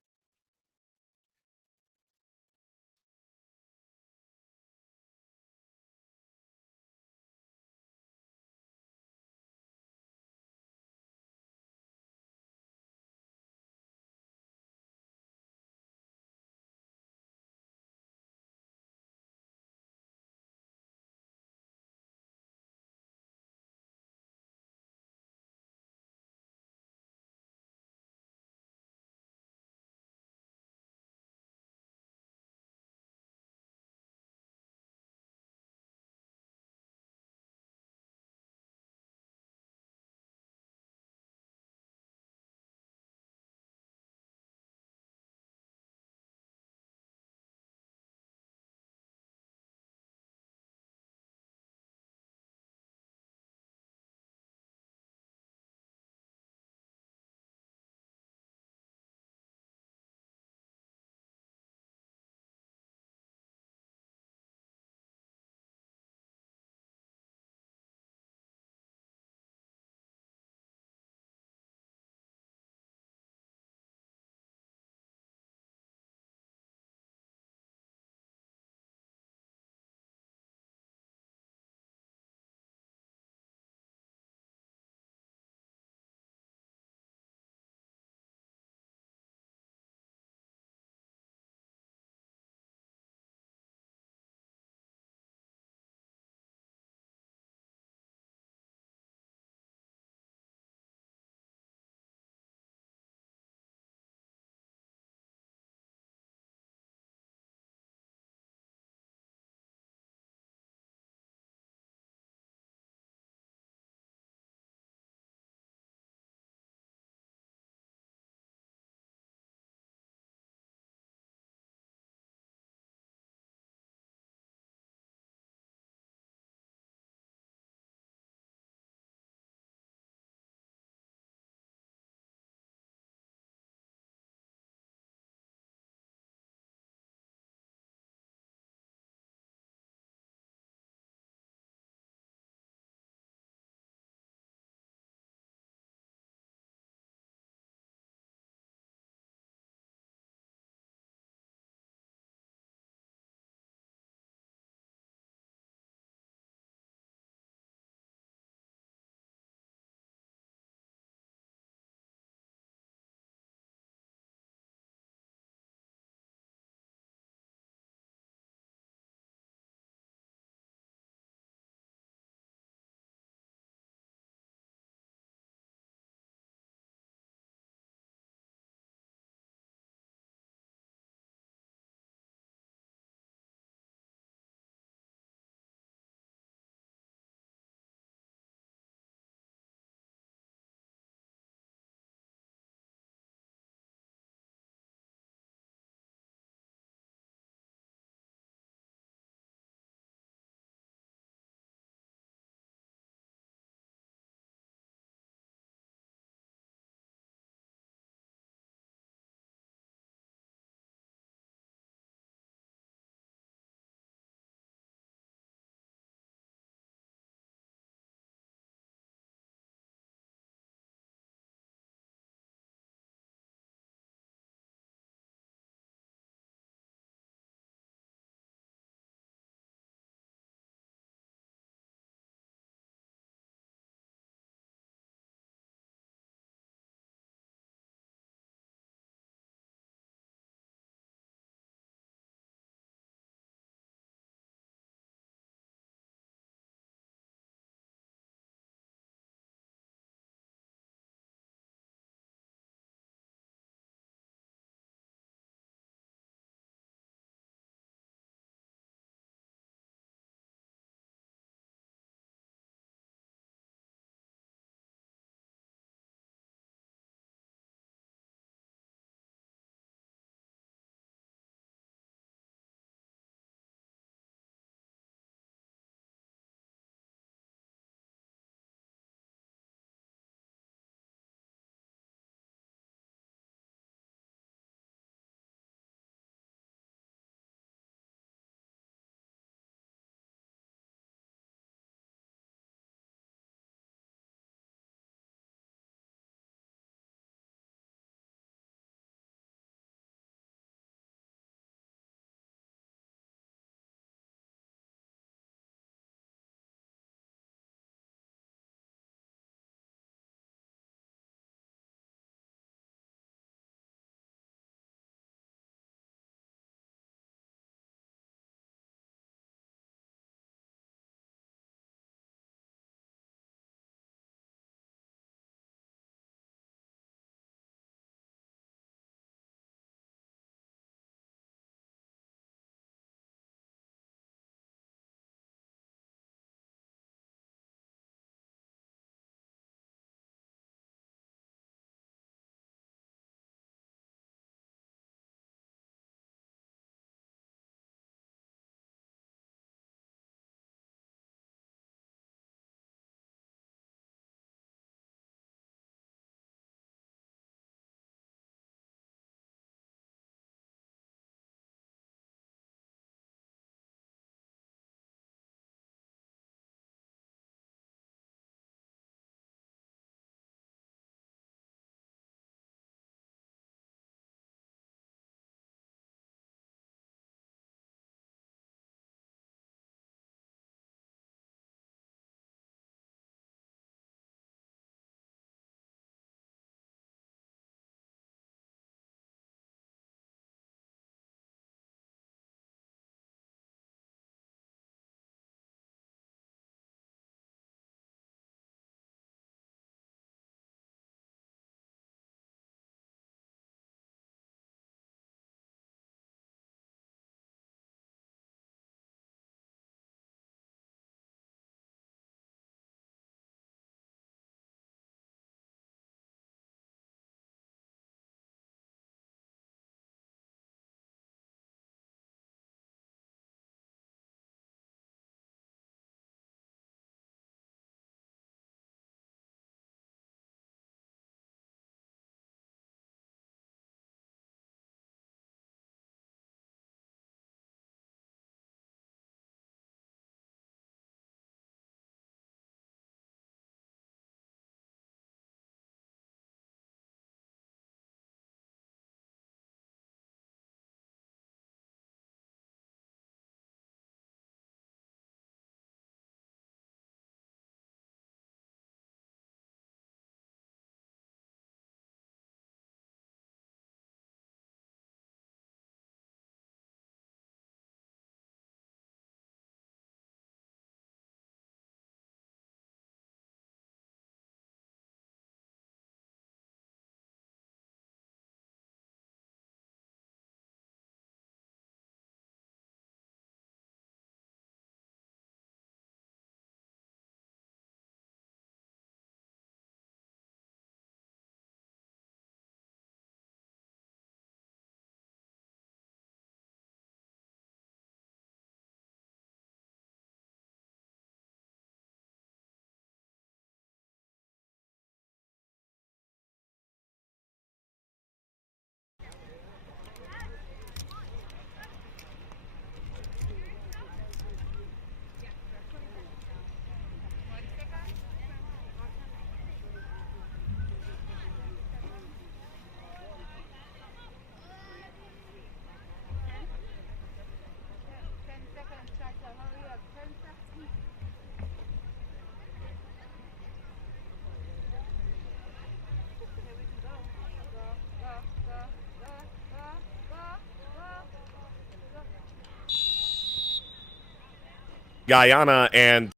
Guyana and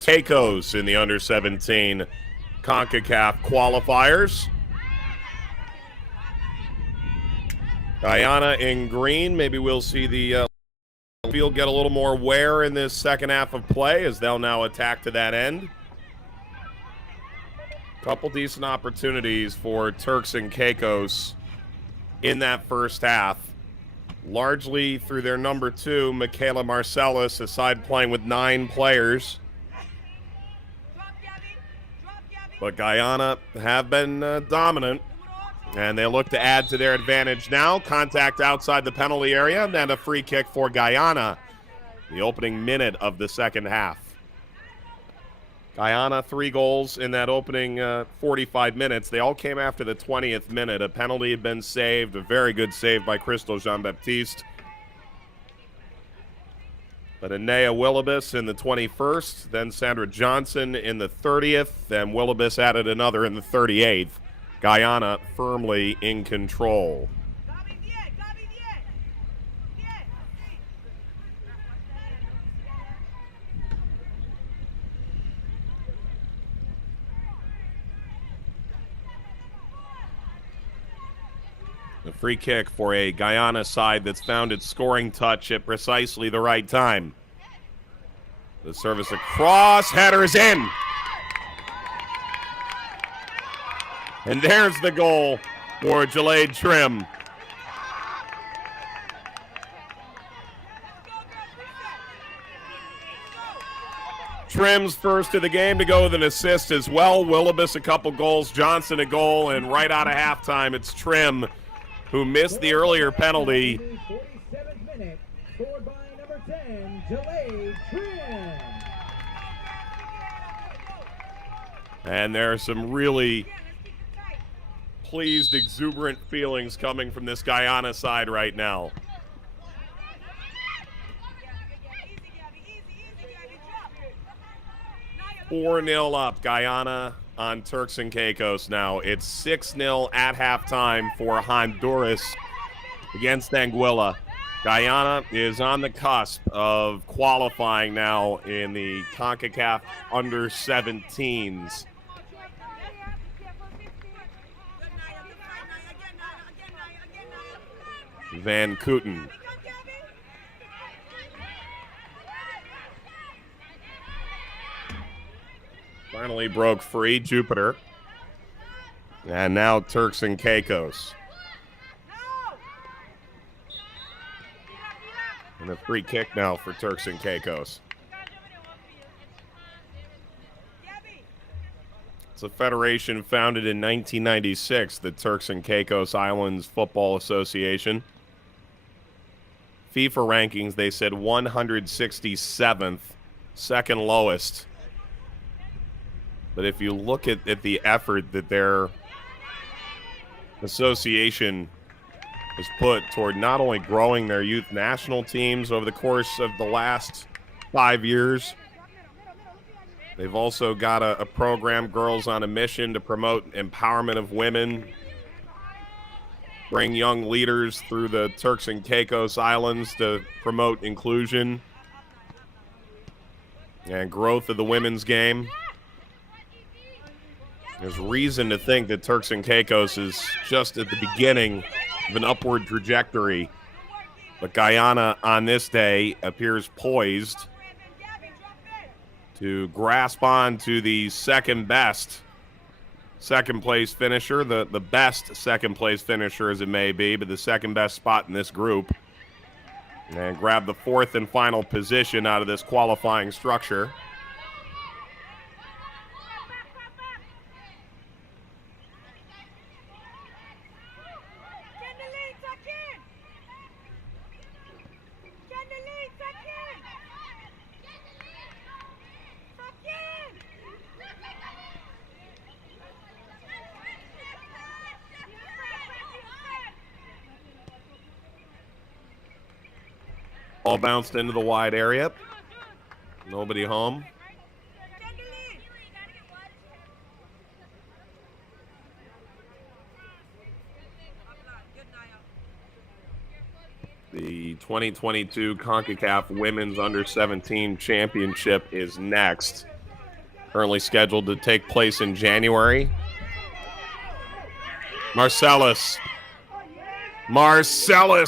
Caicos in the Under-17 Concacaf qualifiers. Guyana in green. Maybe we'll see the field get a little more wear in this second half of play as they'll now attack to that end. Couple decent opportunities for Turks and Caicos in that first half, largely through their number 2, Michaela Marcellus, a side playing with 9 players. But Guyana have been dominant, and they look to add to their advantage now. Contact outside the penalty area, and then a free kick for Guyana, the opening minute of the second half. Guyana, 3 goals in that opening 45 minutes. They all came after the 20th minute. A penalty had been saved, a very good save by Crystal Jean-Baptiste. But Anea Willibus in the 21st, then Sandra Johnson in the 30th, then Willibus added another in the 38th. Guyana firmly in control. A free kick for a Guyana side that's found its scoring touch at precisely the right time. The service across, header's in. And there's the goal for Jalaid Trim. Trim's first of the game to go with an assist as well. Willibus a couple goals, Johnson a goal, and right out of halftime it's Trim who missed the earlier penalty. 47th minute, scored by number 10, Jalaid Trim. And there are some really pleased, exuberant feelings coming from this Guyana side right now. 4-0 up, Guyana on Turks and Caicos now. It's 6-0 at halftime for Honduras against Anguilla. Guyana is on the cusp of qualifying now in the Concacaf Under-17s. Van Kooten. Finally broke free, Jupiter. And now Turks and Caicos. And a free kick now for Turks and Caicos. It's a federation founded in 1996, the Turks and Caicos Islands Football Association. FIFA rankings, they said 167th, second lowest. But if you look at the effort that their association has put toward not only growing their youth national teams over the course of the last 5 years, they've also got a program, Girls on a Mission, to promote empowerment of women, bring young leaders through the Turks and Caicos Islands to promote inclusion and growth of the women's game. There's reason to think that Turks and Caicos is just at the beginning of an upward trajectory. But Guyana on this day appears poised to grasp on to the second best second place finisher, the best second place finisher as it may be, but the second best spot in this group, and grab the fourth and final position out of this qualifying structure. Ball bounced into the wide area. Nobody home. The 2022 Concacaf Women's Under-17 Championship is next. Currently scheduled to take place in January. Marcellus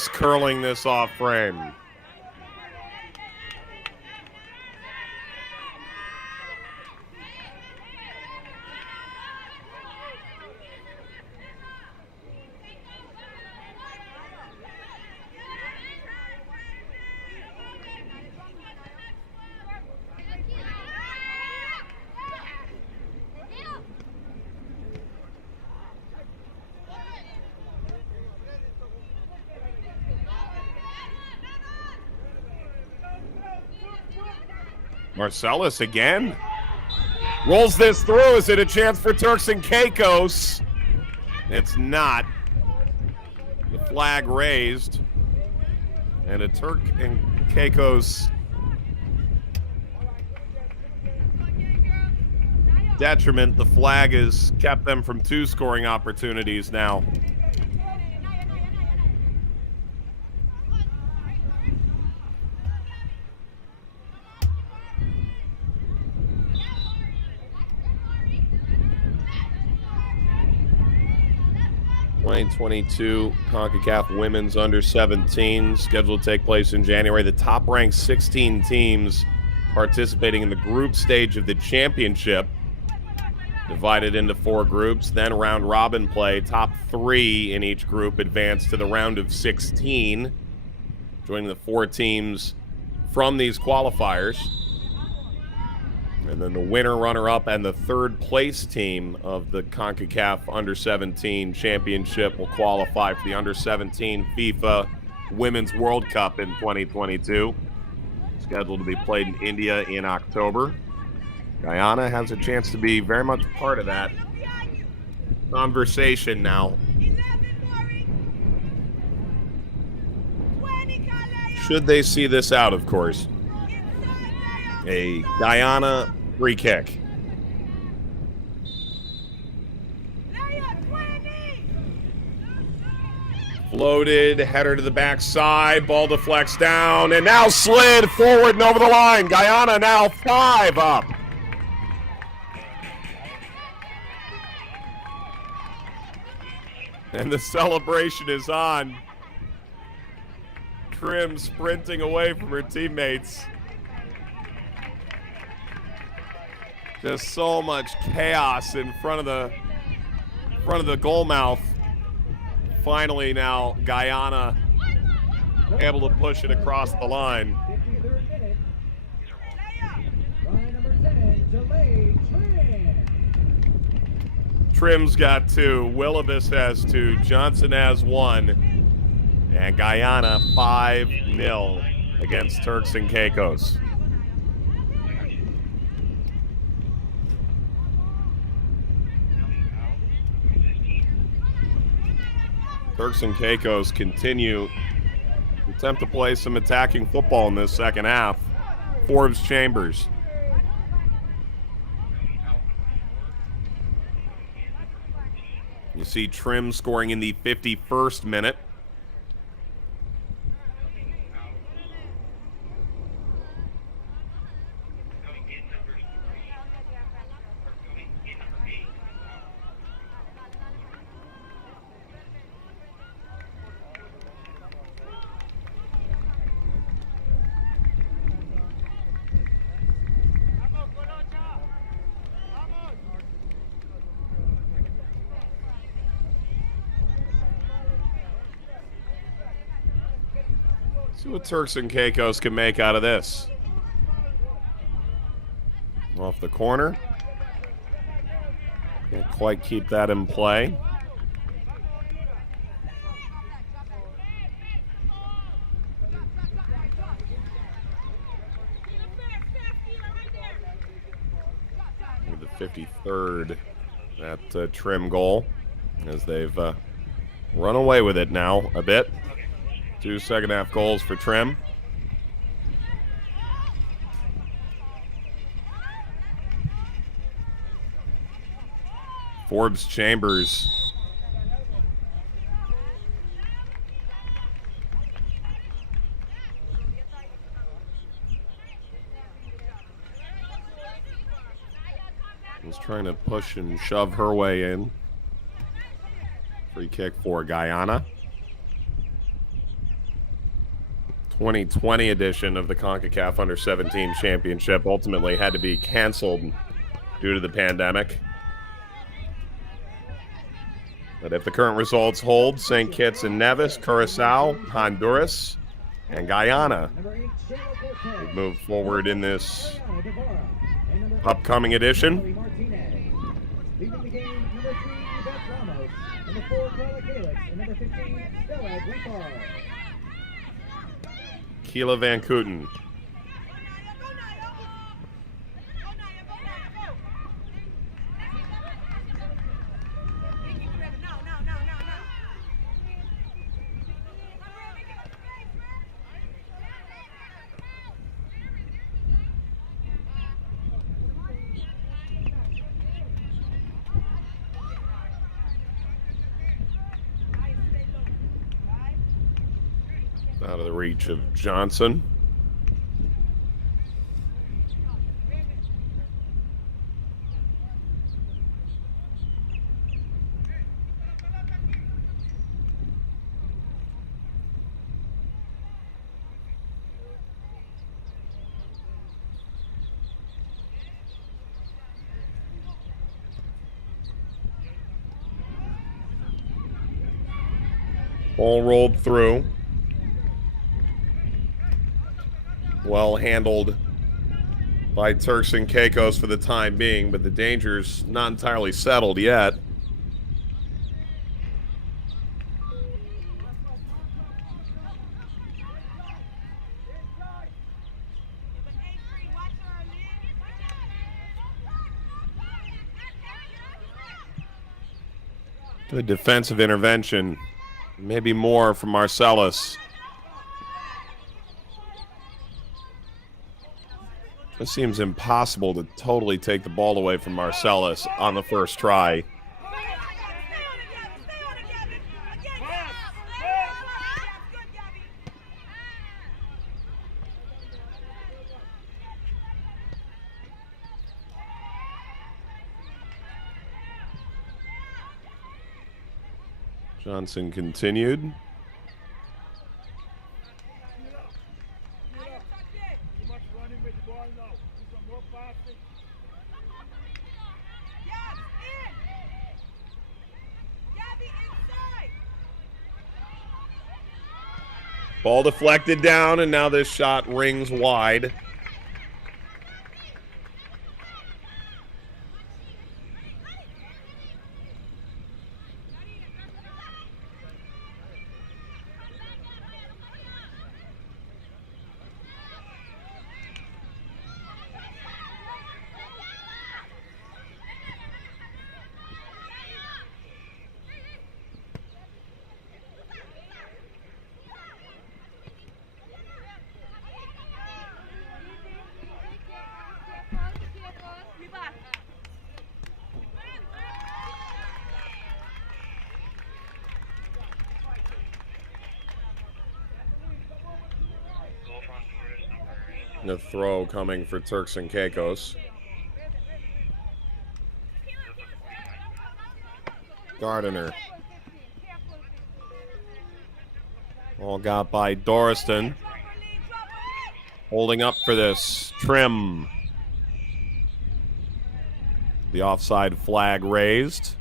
curling this off frame. Marcellus again. Rolls this through. Is it a chance for Turks and Caicos? It's not. The flag raised. And a Turk and Caicos detriment. The flag has kept them from 2 scoring opportunities now. '22 Concacaf Women's Under-17 scheduled to take place in January. The top-ranked 16 teams participating in the group stage of the championship, divided into 4 groups, then round-robin play. Top 3 in each group advance to the round of 16, joining the 4 teams from these qualifiers. And then the winner, runner-up, and the 3rd place team of the Concacaf Under-17 Championship will qualify for the Under-17 FIFA Women's World Cup in 2022. Scheduled to be played in India in October. Guyana has a chance to be very much part of that conversation now. Should they see this out, of course. A Guyana free kick. Floated, header to the backside, ball deflects down, and now slid forward and over the line. Guyana now 5 up. And the celebration is on. Trim sprinting away from her teammates. Just so much chaos in front of the goal mouth. Finally now Guyana able to push it across the line. Trim's got 2, Willibus has 2, Johnson has 1, and Guyana 5-0 against Turks and Caicos. Turks and Caicos continue to attempt to play some attacking football in this second half. Forbes Chambers. You see Trim scoring in the 51st minute. See what Turks and Caicos can make out of this. Off the corner. Can't quite keep that in play. The 53rd at Trim goal, as they've run away with it now a bit. 2 second-half goals for Trim. Forbes Chambers Was trying to push and shove her way in. Free kick for Guyana. 2020 edition of the Concacaf Under-17 Championship ultimately had to be canceled due to the pandemic. But if the current results hold, St. Kitts and Nevis, Curacao, Honduras, and Guyana would move forward in this upcoming edition. Leaving the game, number 3, Beth Ramos. Number 4, Carla Calix. And number 15, Stella Greenbar. Keela Van Kooten. Out of the reach of Johnson. Ball rolled through. Well handled by Turks and Caicos for the time being, but the danger's not entirely settled yet. Good defensive intervention, maybe more from Marcellus. It seems impossible to totally take the ball away from Marcellus on the first try. Johnson continued. Ball deflected down, and now this shot rings wide. The throw coming for Turks and Caicos. Gardiner. All got by Doriston. Holding up for this. Trim. The offside flag raised.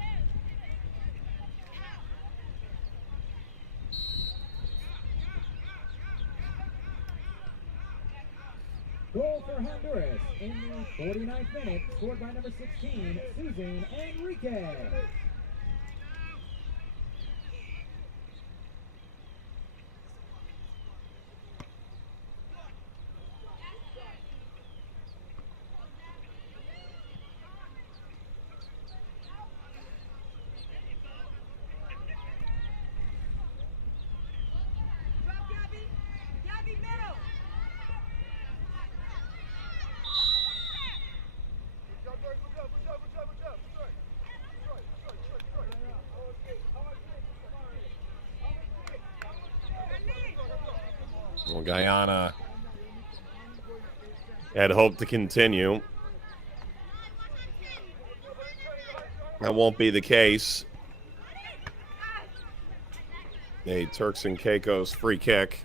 Goal for Honduras in the 49th minute, scored by number 16, Susan Enriquez. Well, Guyana had hoped to continue. That won't be the case. A Turks and Caicos free kick.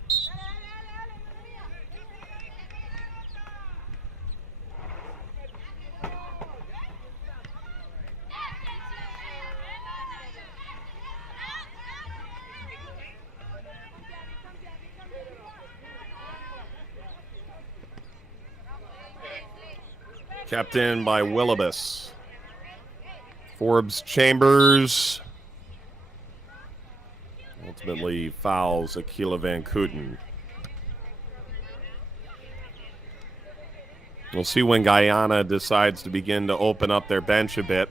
Kept in by Willibus. Forbes Chambers ultimately fouls Aquila Van Kooten. We'll see when Guyana decides to begin to open up their bench a bit.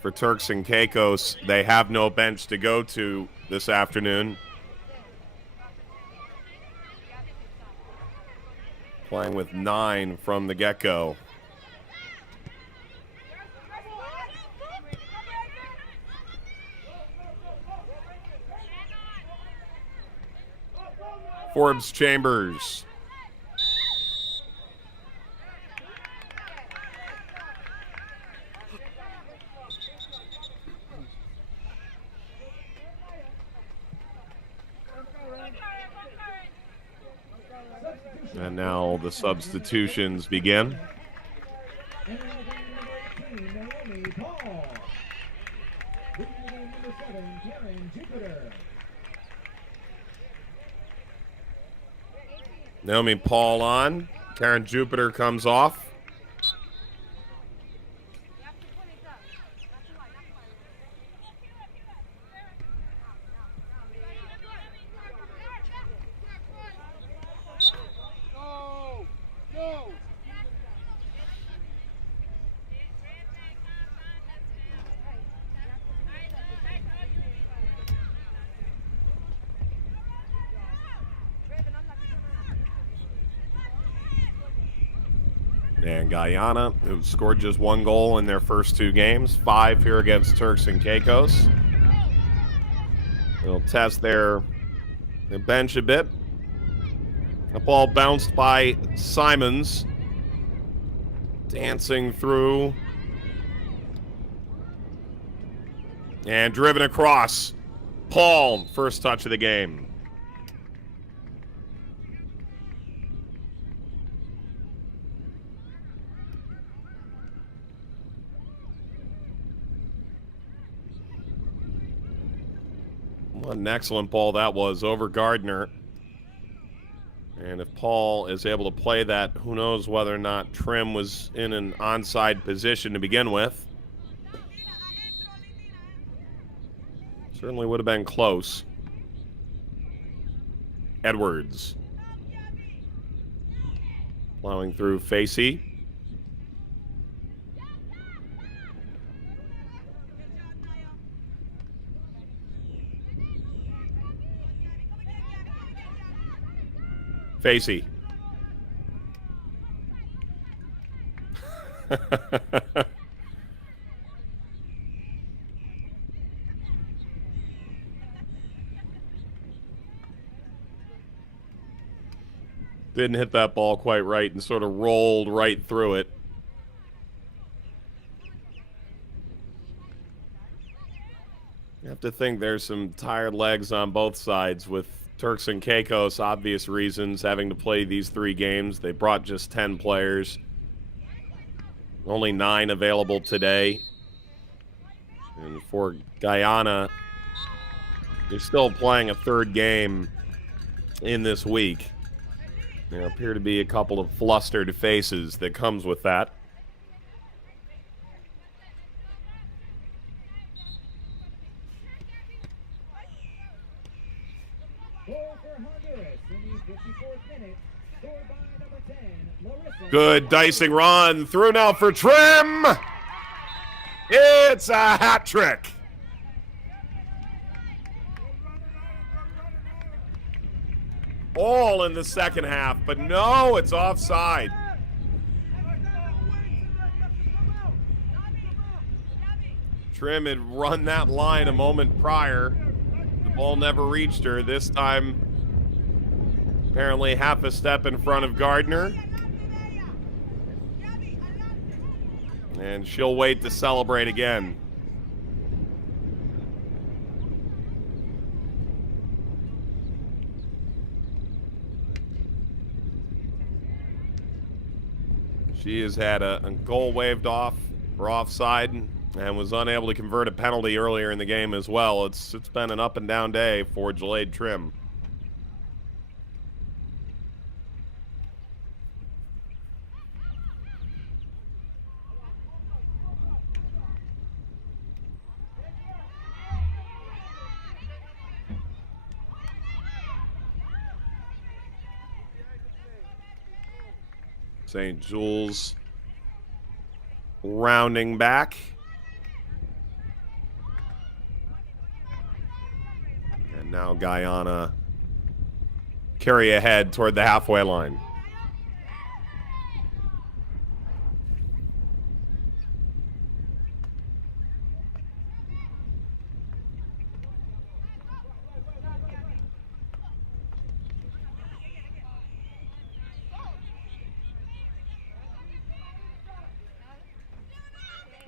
For Turks and Caicos, they have no bench to go to this afternoon. Playing with 9 from the get-go. Forbes Chambers. And now the substitutions begin. Naomi Paul on. Karen Jupiter comes off. And Guyana, who scored just 1 goal in their first 2 games, 5 here against Turks and Caicos. They'll test their bench a bit. The ball bounced by Simons. Dancing through. And driven across. Paul, first touch of the game. What an excellent ball that was over Gardner. And if Paul is able to play that, who knows whether or not Trim was in an onside position to begin with. Certainly would have been close. Edwards. Plowing through Facey. Facey. Didn't hit that ball quite right and sort of rolled right through it. You have to think there's some tired legs on both sides with Turks and Caicos, obvious reasons, having to play these 3 games. They brought just 10 players. Only 9 available today. And for Guyana, they're still playing a 3rd game in this week. There appear to be a couple of flustered faces that comes with that. Good dicing run. Through now for Trim. It's a hat trick. All in the second half, but no, it's offside. Trim had run that line a moment prior. The ball never reached her. This time, apparently half a step in front of Gardner. And she'll wait to celebrate again. She has had a goal waved off for offside and was unable to convert a penalty earlier in the game as well. It's been an up and down day for Jalaid Trim. St. Jules rounding back. And now Guyana carry ahead toward the halfway line.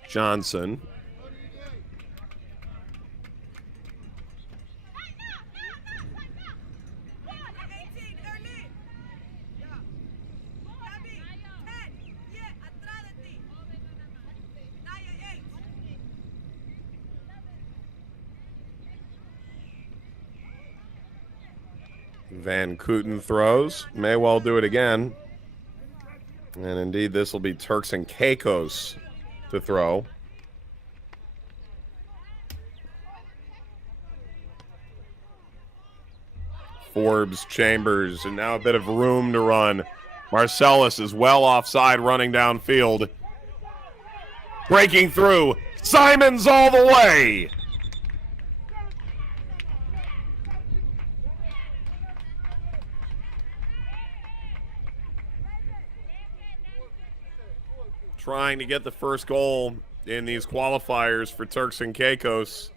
Johnson. Van Kooten throws. May well do it again. And indeed, this will be Turks and Caicos to throw. Forbes, Chambers, and now a bit of room to run. Marcellus is well offside running downfield. Breaking through. Simons all the way. Trying to get the first goal in these qualifiers for Turks and Caicos.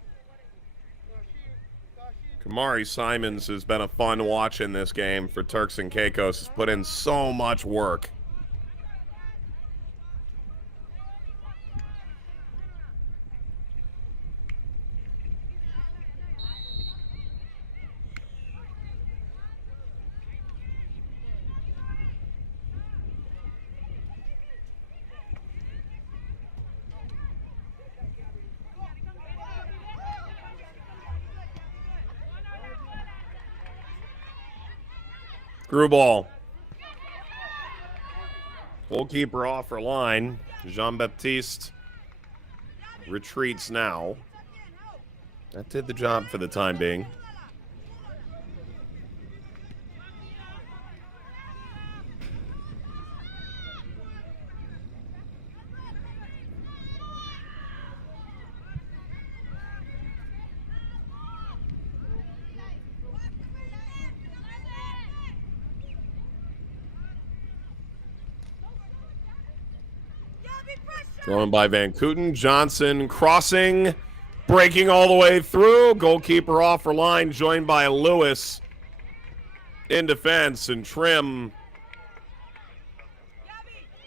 Kamari Simons has been a fun watch in this game for Turks and Caicos. Has put in so much work. Through ball. Goalkeeper off her line. Jean-Baptiste retreats now. That did the job for the time being. Thrown by Van Kooten. Johnson crossing, breaking all the way through. Goalkeeper off her line, joined by Lewis in defense. And Trim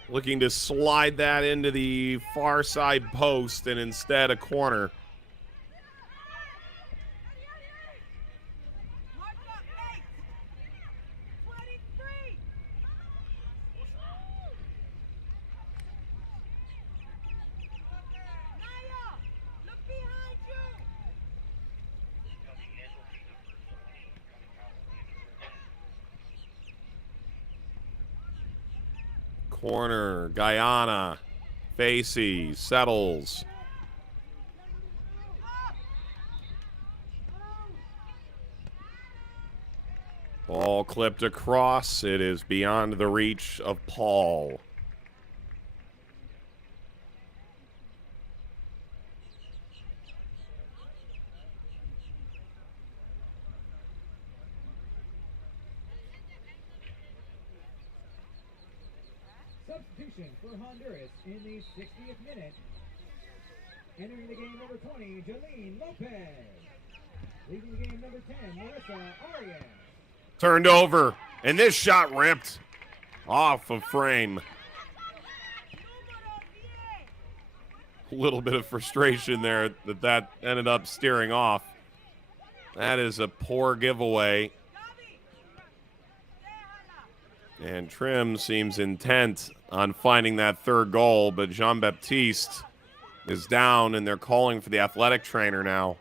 looking to slide that into the far side post, and instead a corner. Corner, Guyana, Facey, settles. Ball clipped across. It is beyond the reach of Paul. Substitution for Honduras in the 60th minute. Entering the game, number 20, Jolene Lopez. Leaving the game, number 10, Marissa Arias. Turned over, and this shot ripped off of frame. A little bit of frustration there that ended up steering off. That is a poor giveaway. And Trim seems intent on finding that third goal, but Jean-Baptiste is down, and they're calling for the athletic trainer now.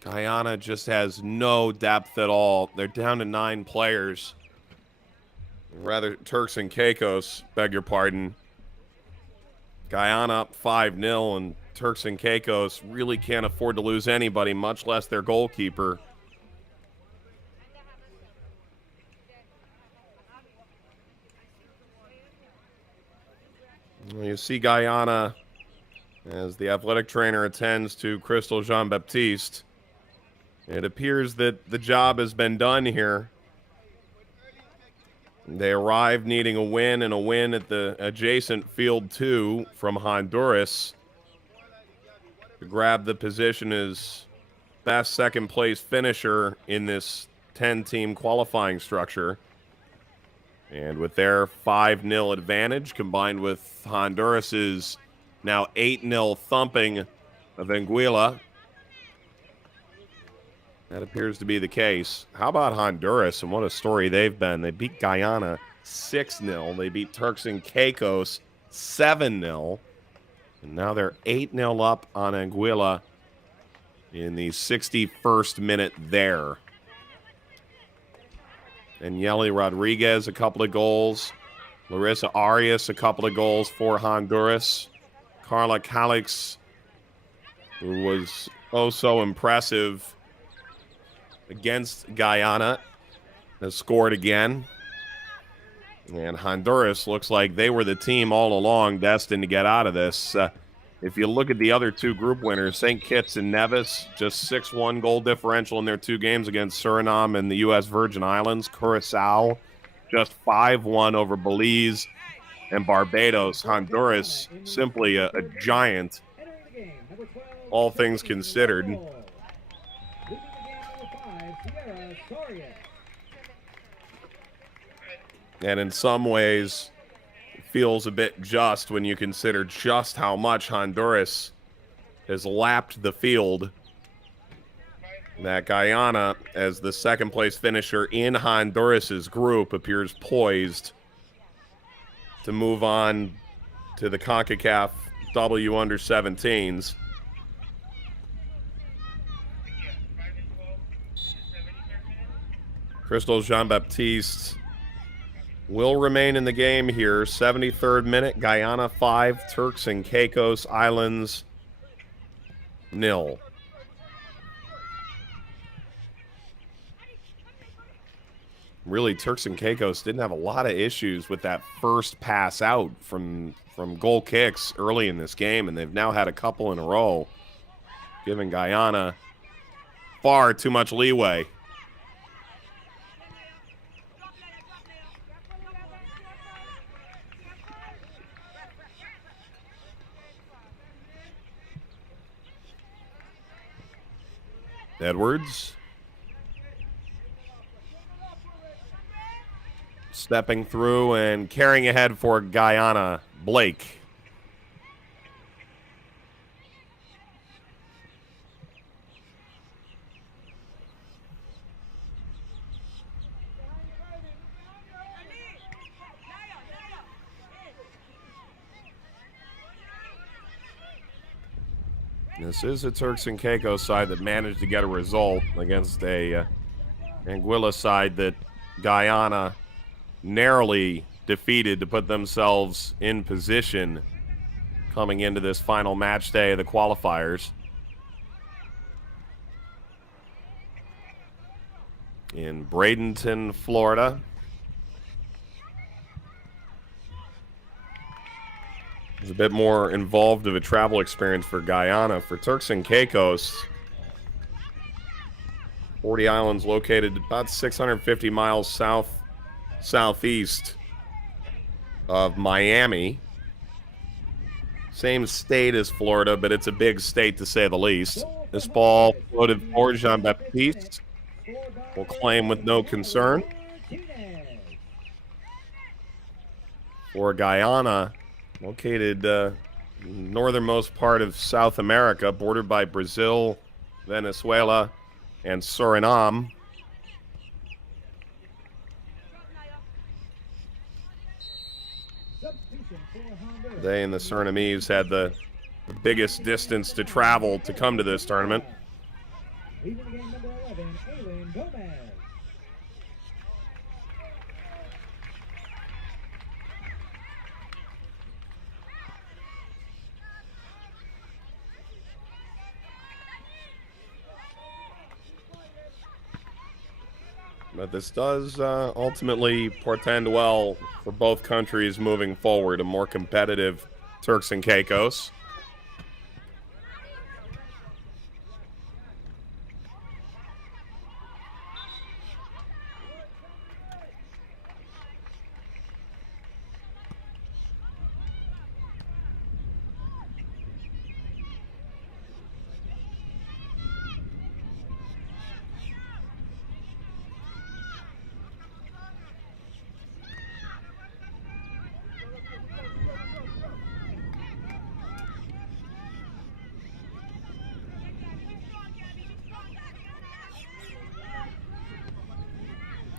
Guyana just has no depth at all. They're down to 9 players. Rather, Turks and Caicos, beg your pardon. Guyana up 5-0, and Turks and Caicos really can't afford to lose anybody, much less their goalkeeper. You see Guyana as the athletic trainer attends to Crystal Jean-Baptiste. It appears that the job has been done here. They arrived needing a win and a win at the adjacent Field 2 from Honduras to grab the position as best second-place finisher in this 10-team qualifying structure. And with their 5-0 advantage, combined with Honduras's now 8-0 thumping of Anguilla, that appears to be the case. How about Honduras, and what a story they've been. They beat Guyana 6-0. They beat Turks and Caicos 7-0. And now they're 8-0 up on Anguilla in the 61st minute there. And Yeli Rodriguez, a couple of goals. Larissa Arias, a couple of goals for Honduras. Carla Calix, who was oh so impressive against Guyana, has scored again. And Honduras looks like they were the team all along destined to get out of this. If you look at the other 2 group winners, St. Kitts and Nevis, just 6-1 goal differential in their 2 games against Suriname and the U.S. Virgin Islands. Curacao, just 5-1 over Belize and Barbados. Honduras, simply a giant, all things considered. And in some ways, it feels a bit just when you consider just how much Honduras has lapped the field. That Guyana, as the second-place finisher in Honduras's group, appears poised to move on to the Concacaf W Under-17s. Crystal Jean-Baptiste will remain in the game here. 73rd minute, Guyana 5, Turks and Caicos Islands 0. Really, Turks and Caicos didn't have a lot of issues with that first pass out from goal kicks early in this game, and they've now had a couple in a row, giving Guyana far too much leeway. Edwards stepping through and carrying ahead for Guyana. Blake. This is a Turks and Caicos side that managed to get a result against a Anguilla side that Guyana narrowly defeated to put themselves in position coming into this final match day of the qualifiers. In Bradenton, Florida. It's a bit more involved of a travel experience for Guyana. For Turks and Caicos, 40 Islands located about 650 miles southeast of Miami. Same state as Florida, but it's a big state to say the least. This ball floated for Jean-Baptiste. Will claim with no concern. For Guyana, located northernmost part of South America, bordered by Brazil, Venezuela, and Suriname. Substitution for Honduras. They and the Surinamese had the biggest distance to travel to come to this tournament. Leaving the game number 11, Aylin Gomez. But this does ultimately portend well for both countries moving forward, a more competitive Turks and Caicos.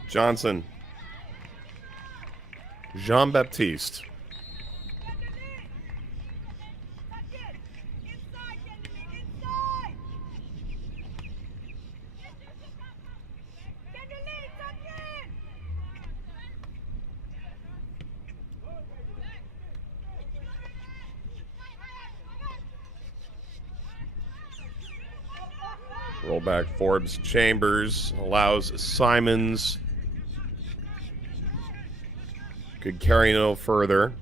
Johnson. Jean-Baptiste. Roll back Forbes Chambers allows Simons. Could carry no further.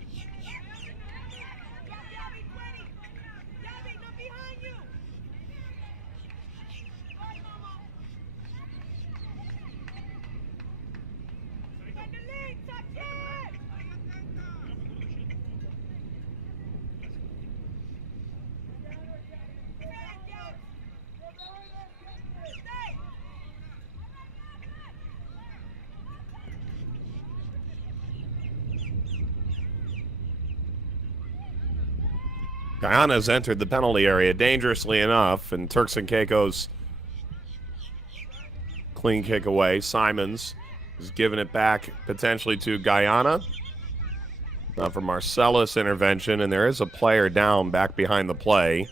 Guyana's entered the penalty area dangerously enough, and Turks and Caicos clean kick away. Simons is giving it back potentially to Guyana. Now for Marcellus intervention, and there is a player down back behind the play.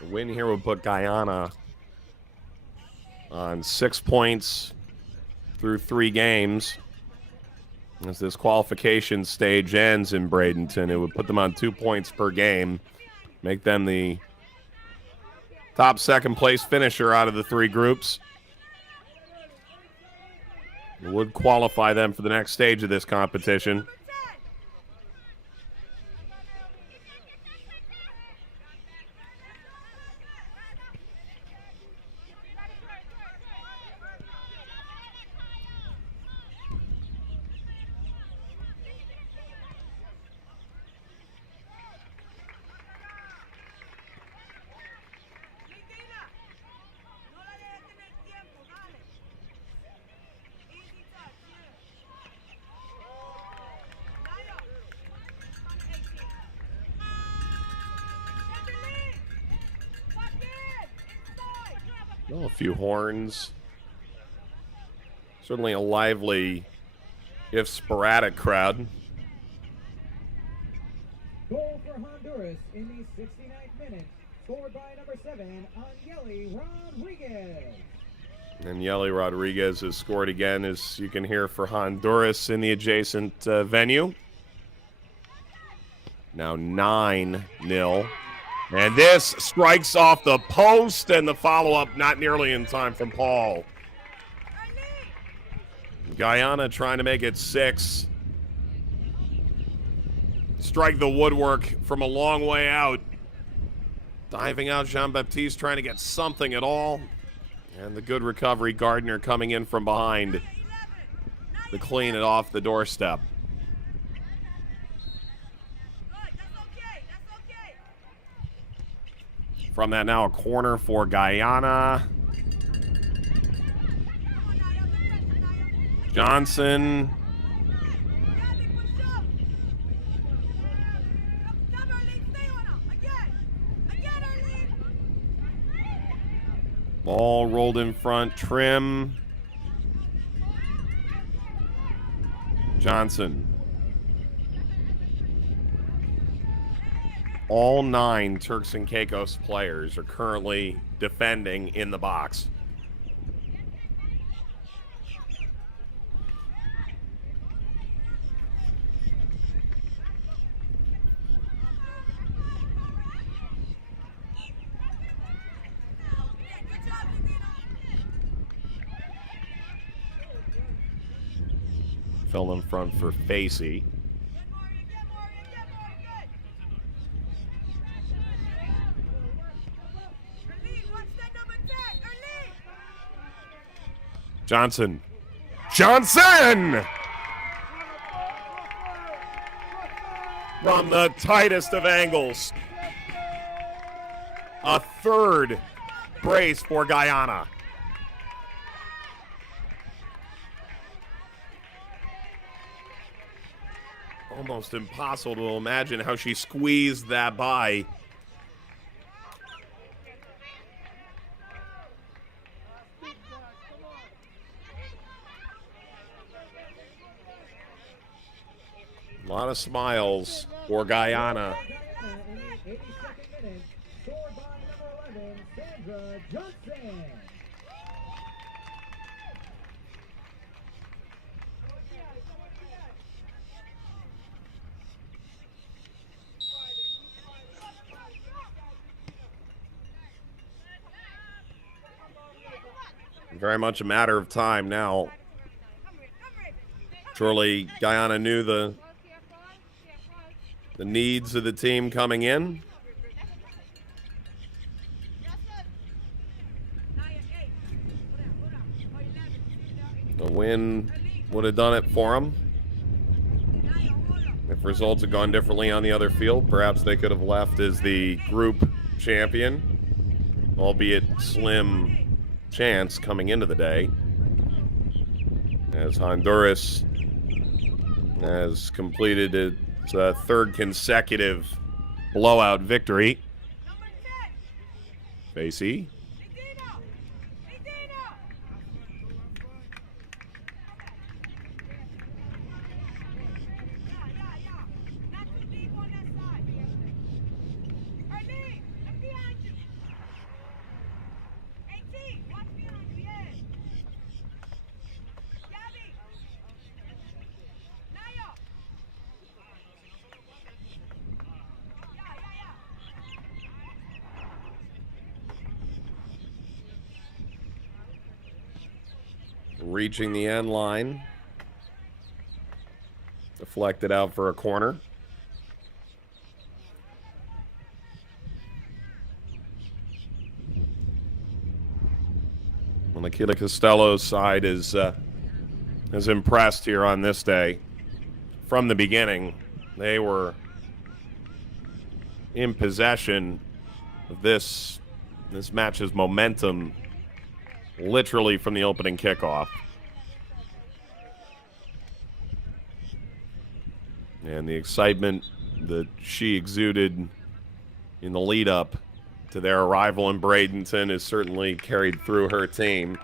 A win here would put Guyana on 6 points through 3 games. As this qualification stage ends in Bradenton, it would put them on 2 points per game, make them the top second place finisher out of the 3 groups. It would qualify them for the next stage of this competition. Oh, a few horns. Certainly a lively, if sporadic, crowd. Goal for Honduras in the 69th minute, scored by number 7, Angeli Rodriguez. And Yeli Rodriguez has scored again, as you can hear, for Honduras in the adjacent venue. Now 9-0. And this strikes off the post, and the follow-up not nearly in time from Paul. Guyana trying to make it 6. Strike the woodwork from a long way out. Diving out, Jean-Baptiste trying to get something at all. And the good recovery, Gardner coming in from behind to clean it off the doorstep. From that now, a corner for Guyana. Johnson Ball rolled in front. Trim. Johnson. All 9 Turks and Caicos players are currently defending in the box. Fell in front for Facey. Johnson. Johnson! From the tightest of angles. A third brace for Guyana. Almost impossible to imagine how she squeezed that by. A lot of smiles for Guyana. In the 82nd minute, scored by number 11, Sandra Johnson. Very much a matter of time now. Surely Guyana knew the needs of the team coming in. The win would have done it for them. If results had gone differently on the other field, perhaps they could have left as the group champion, albeit slim chance coming into the day, as Honduras has completed its third consecutive blowout victory. Facey. Reaching the end line. Deflected out for a corner. Well, Nikita Costello's side is impressed here on this day. From the beginning, they were in possession of this match's momentum literally from the opening kickoff. And the excitement that she exuded in the lead up to their arrival in Bradenton is certainly carried through her team.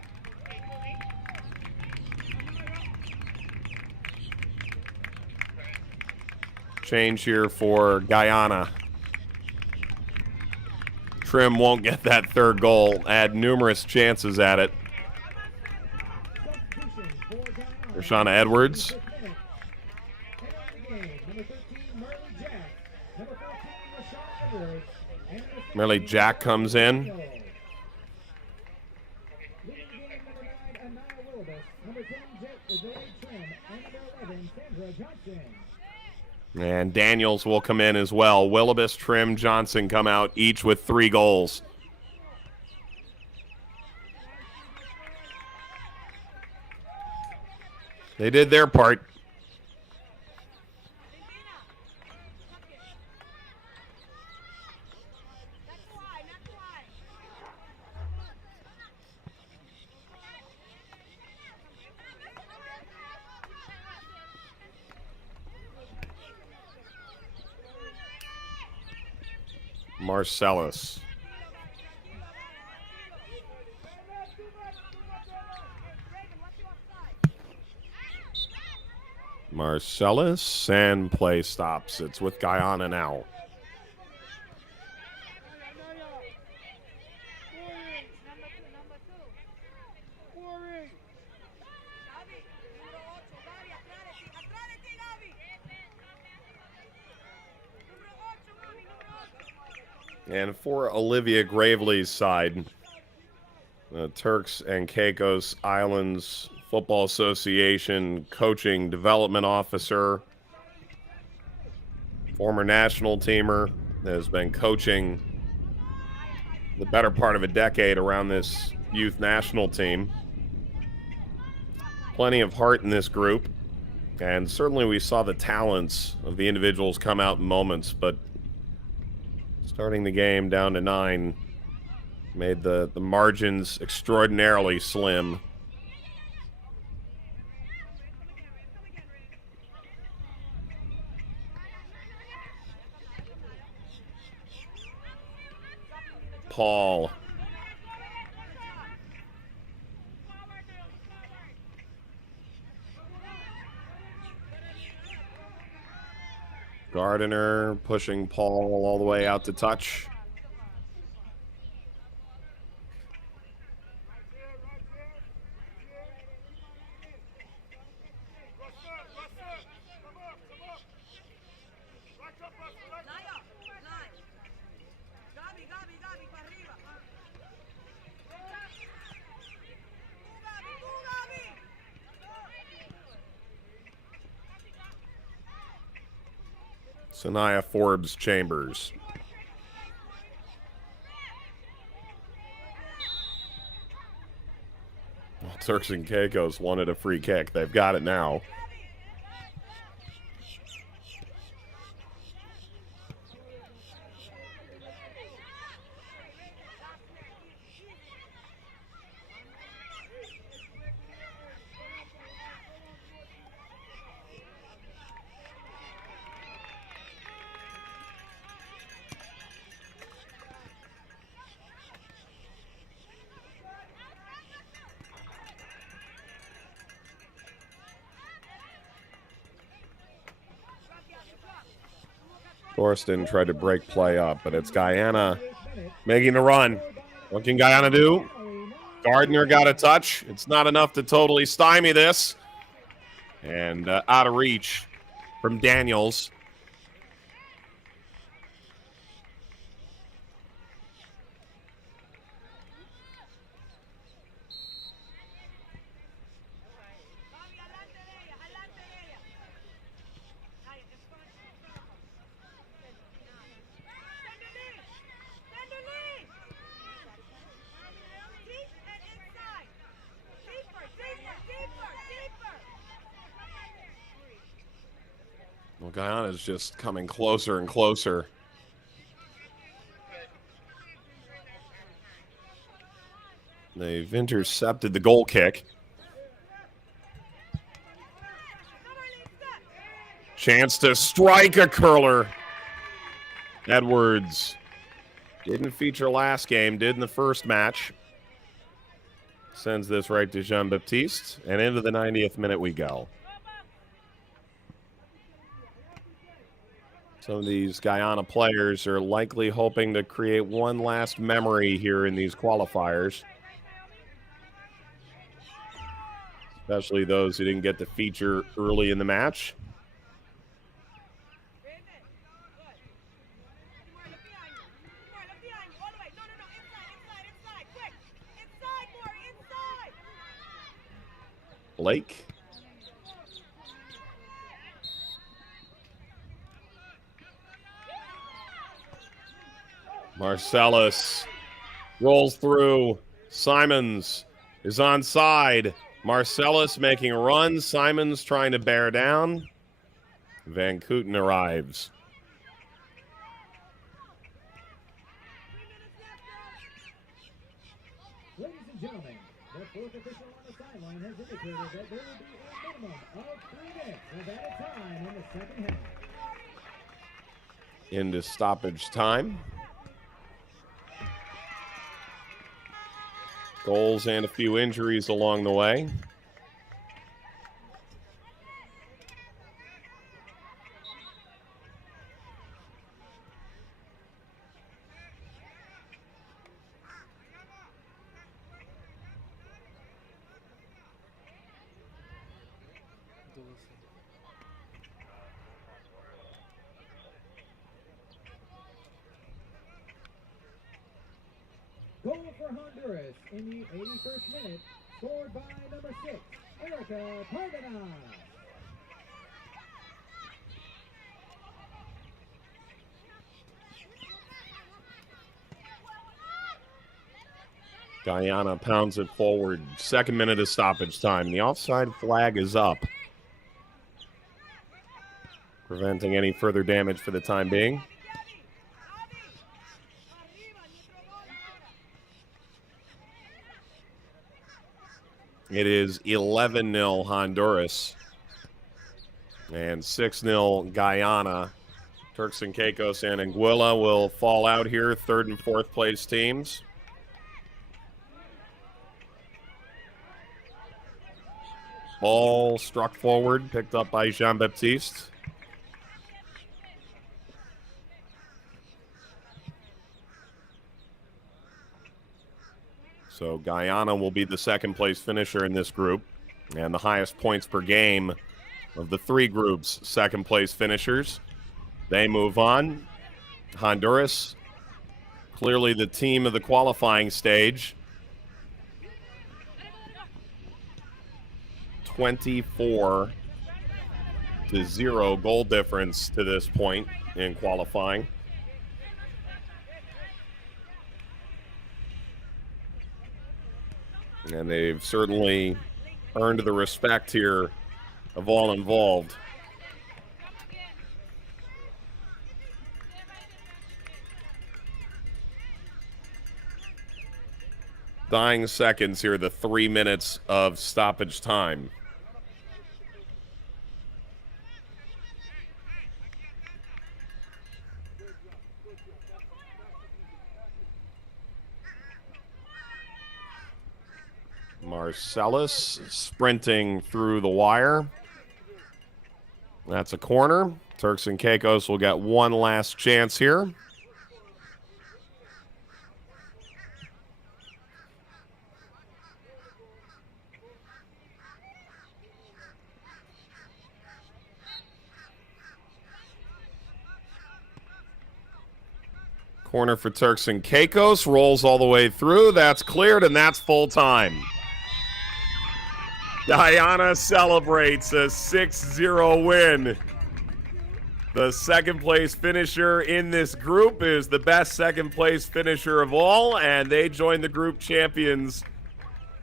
Change here for Guyana. Trim won't get that third goal. Had numerous chances at it. Rashana Edwards. Merely Jack comes in. And Daniels will come in as well. Willibus, Trim, Johnson come out, each with 3 goals. They did their part. Marcellus. Marcellus, and play stops. It's with Guyana now. And for Olivia Gravely's side, the Turks and Caicos Islands Football Association coaching development officer, former national teamer, has been coaching the better part of a decade around this youth national team. Plenty of heart in this group, and certainly we saw the talents of the individuals come out in moments, but starting the game down to 9 made the margins extraordinarily slim. Paul. Gardiner pushing Paul all the way out to touch. Sanaya Forbes Chambers. Well, Turks and Caicos wanted a free kick. They've got it now. Thorsten tried to break play up, but it's Guyana making the run. What can Guyana do? Gardner got a touch. It's not enough to totally stymie this. And out of reach from Daniels. Well, Guyana's just coming closer and closer. They've intercepted the goal kick. Chance to strike a curler. Edwards didn't feature last game, did in the first match. Sends this right to Jean-Baptiste, and into the 90th minute we go. Some of these Guyana players are likely hoping to create one last memory here in these qualifiers. Especially those who didn't get to feature early in the match. Blake. Marcellus rolls through. Simons is onside. Marcellus making a run. Simons trying to bear down. Van Kooten arrives. Ladies and gentlemen, the fourth official on the sideline has indicated that there will be a minimum of 3 minutes of added time in the second half. Into stoppage time. Goals and a few injuries along the way. Goal for Honduras in the 81st minute, scored by number 6, Erica Cardenas. Guyana pounds it forward. 2nd minute of stoppage time. The offside flag is up, preventing any further damage for the time being. It is 11-0 Honduras and 6-0 Guyana. Turks and Caicos and Anguilla will fall out here, 3rd and 4th place teams. Ball struck forward, picked up by Jean-Baptiste. So Guyana will be the 2nd place finisher in this group, and the highest points per game of the 3 groups, 2nd place finishers. They move on. Honduras, clearly the team of the qualifying stage. 24-0 goal difference to this point in qualifying. And they've certainly earned the respect here of all involved. Dying seconds here, the 3 minutes of stoppage time. Marcellus sprinting through the wire. That's a corner. Turks and Caicos will get one last chance here. Corner for Turks and Caicos, rolls all the way through. That's cleared, and that's full time. Guyana celebrates a 6-0 win. The 2nd place finisher in this group is the best 2nd place finisher of all, and they join the group champions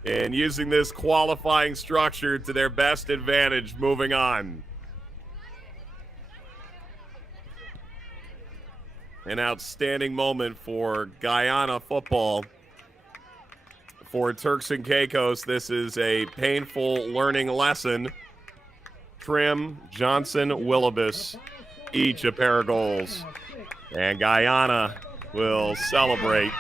in using this qualifying structure to their best advantage moving on. An outstanding moment for Guyana football. For Turks and Caicos, this is a painful learning lesson. Trim, Johnson, Willibus, each a pair of goals. And Guyana will celebrate.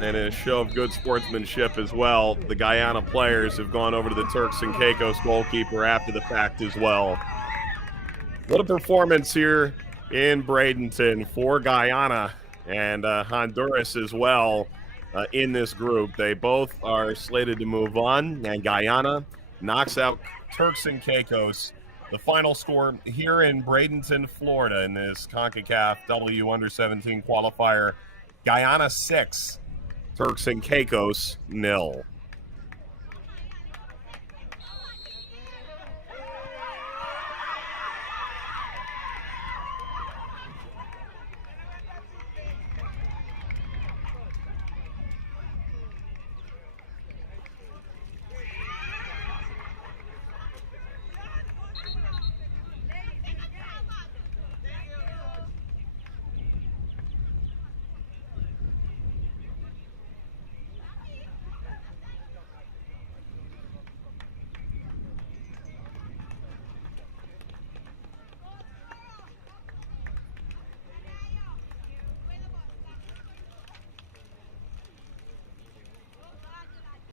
And in a show of good sportsmanship as well, the Guyana players have gone over to the Turks and Caicos goalkeeper after the fact as well. What a performance here in Bradenton for Guyana and Honduras as well in this group. They both are slated to move on, and Guyana knocks out Turks and Caicos. The final score here in Bradenton, Florida in this Concacaf W Under-17 qualifier, Guyana 6, Turks and Caicos 0.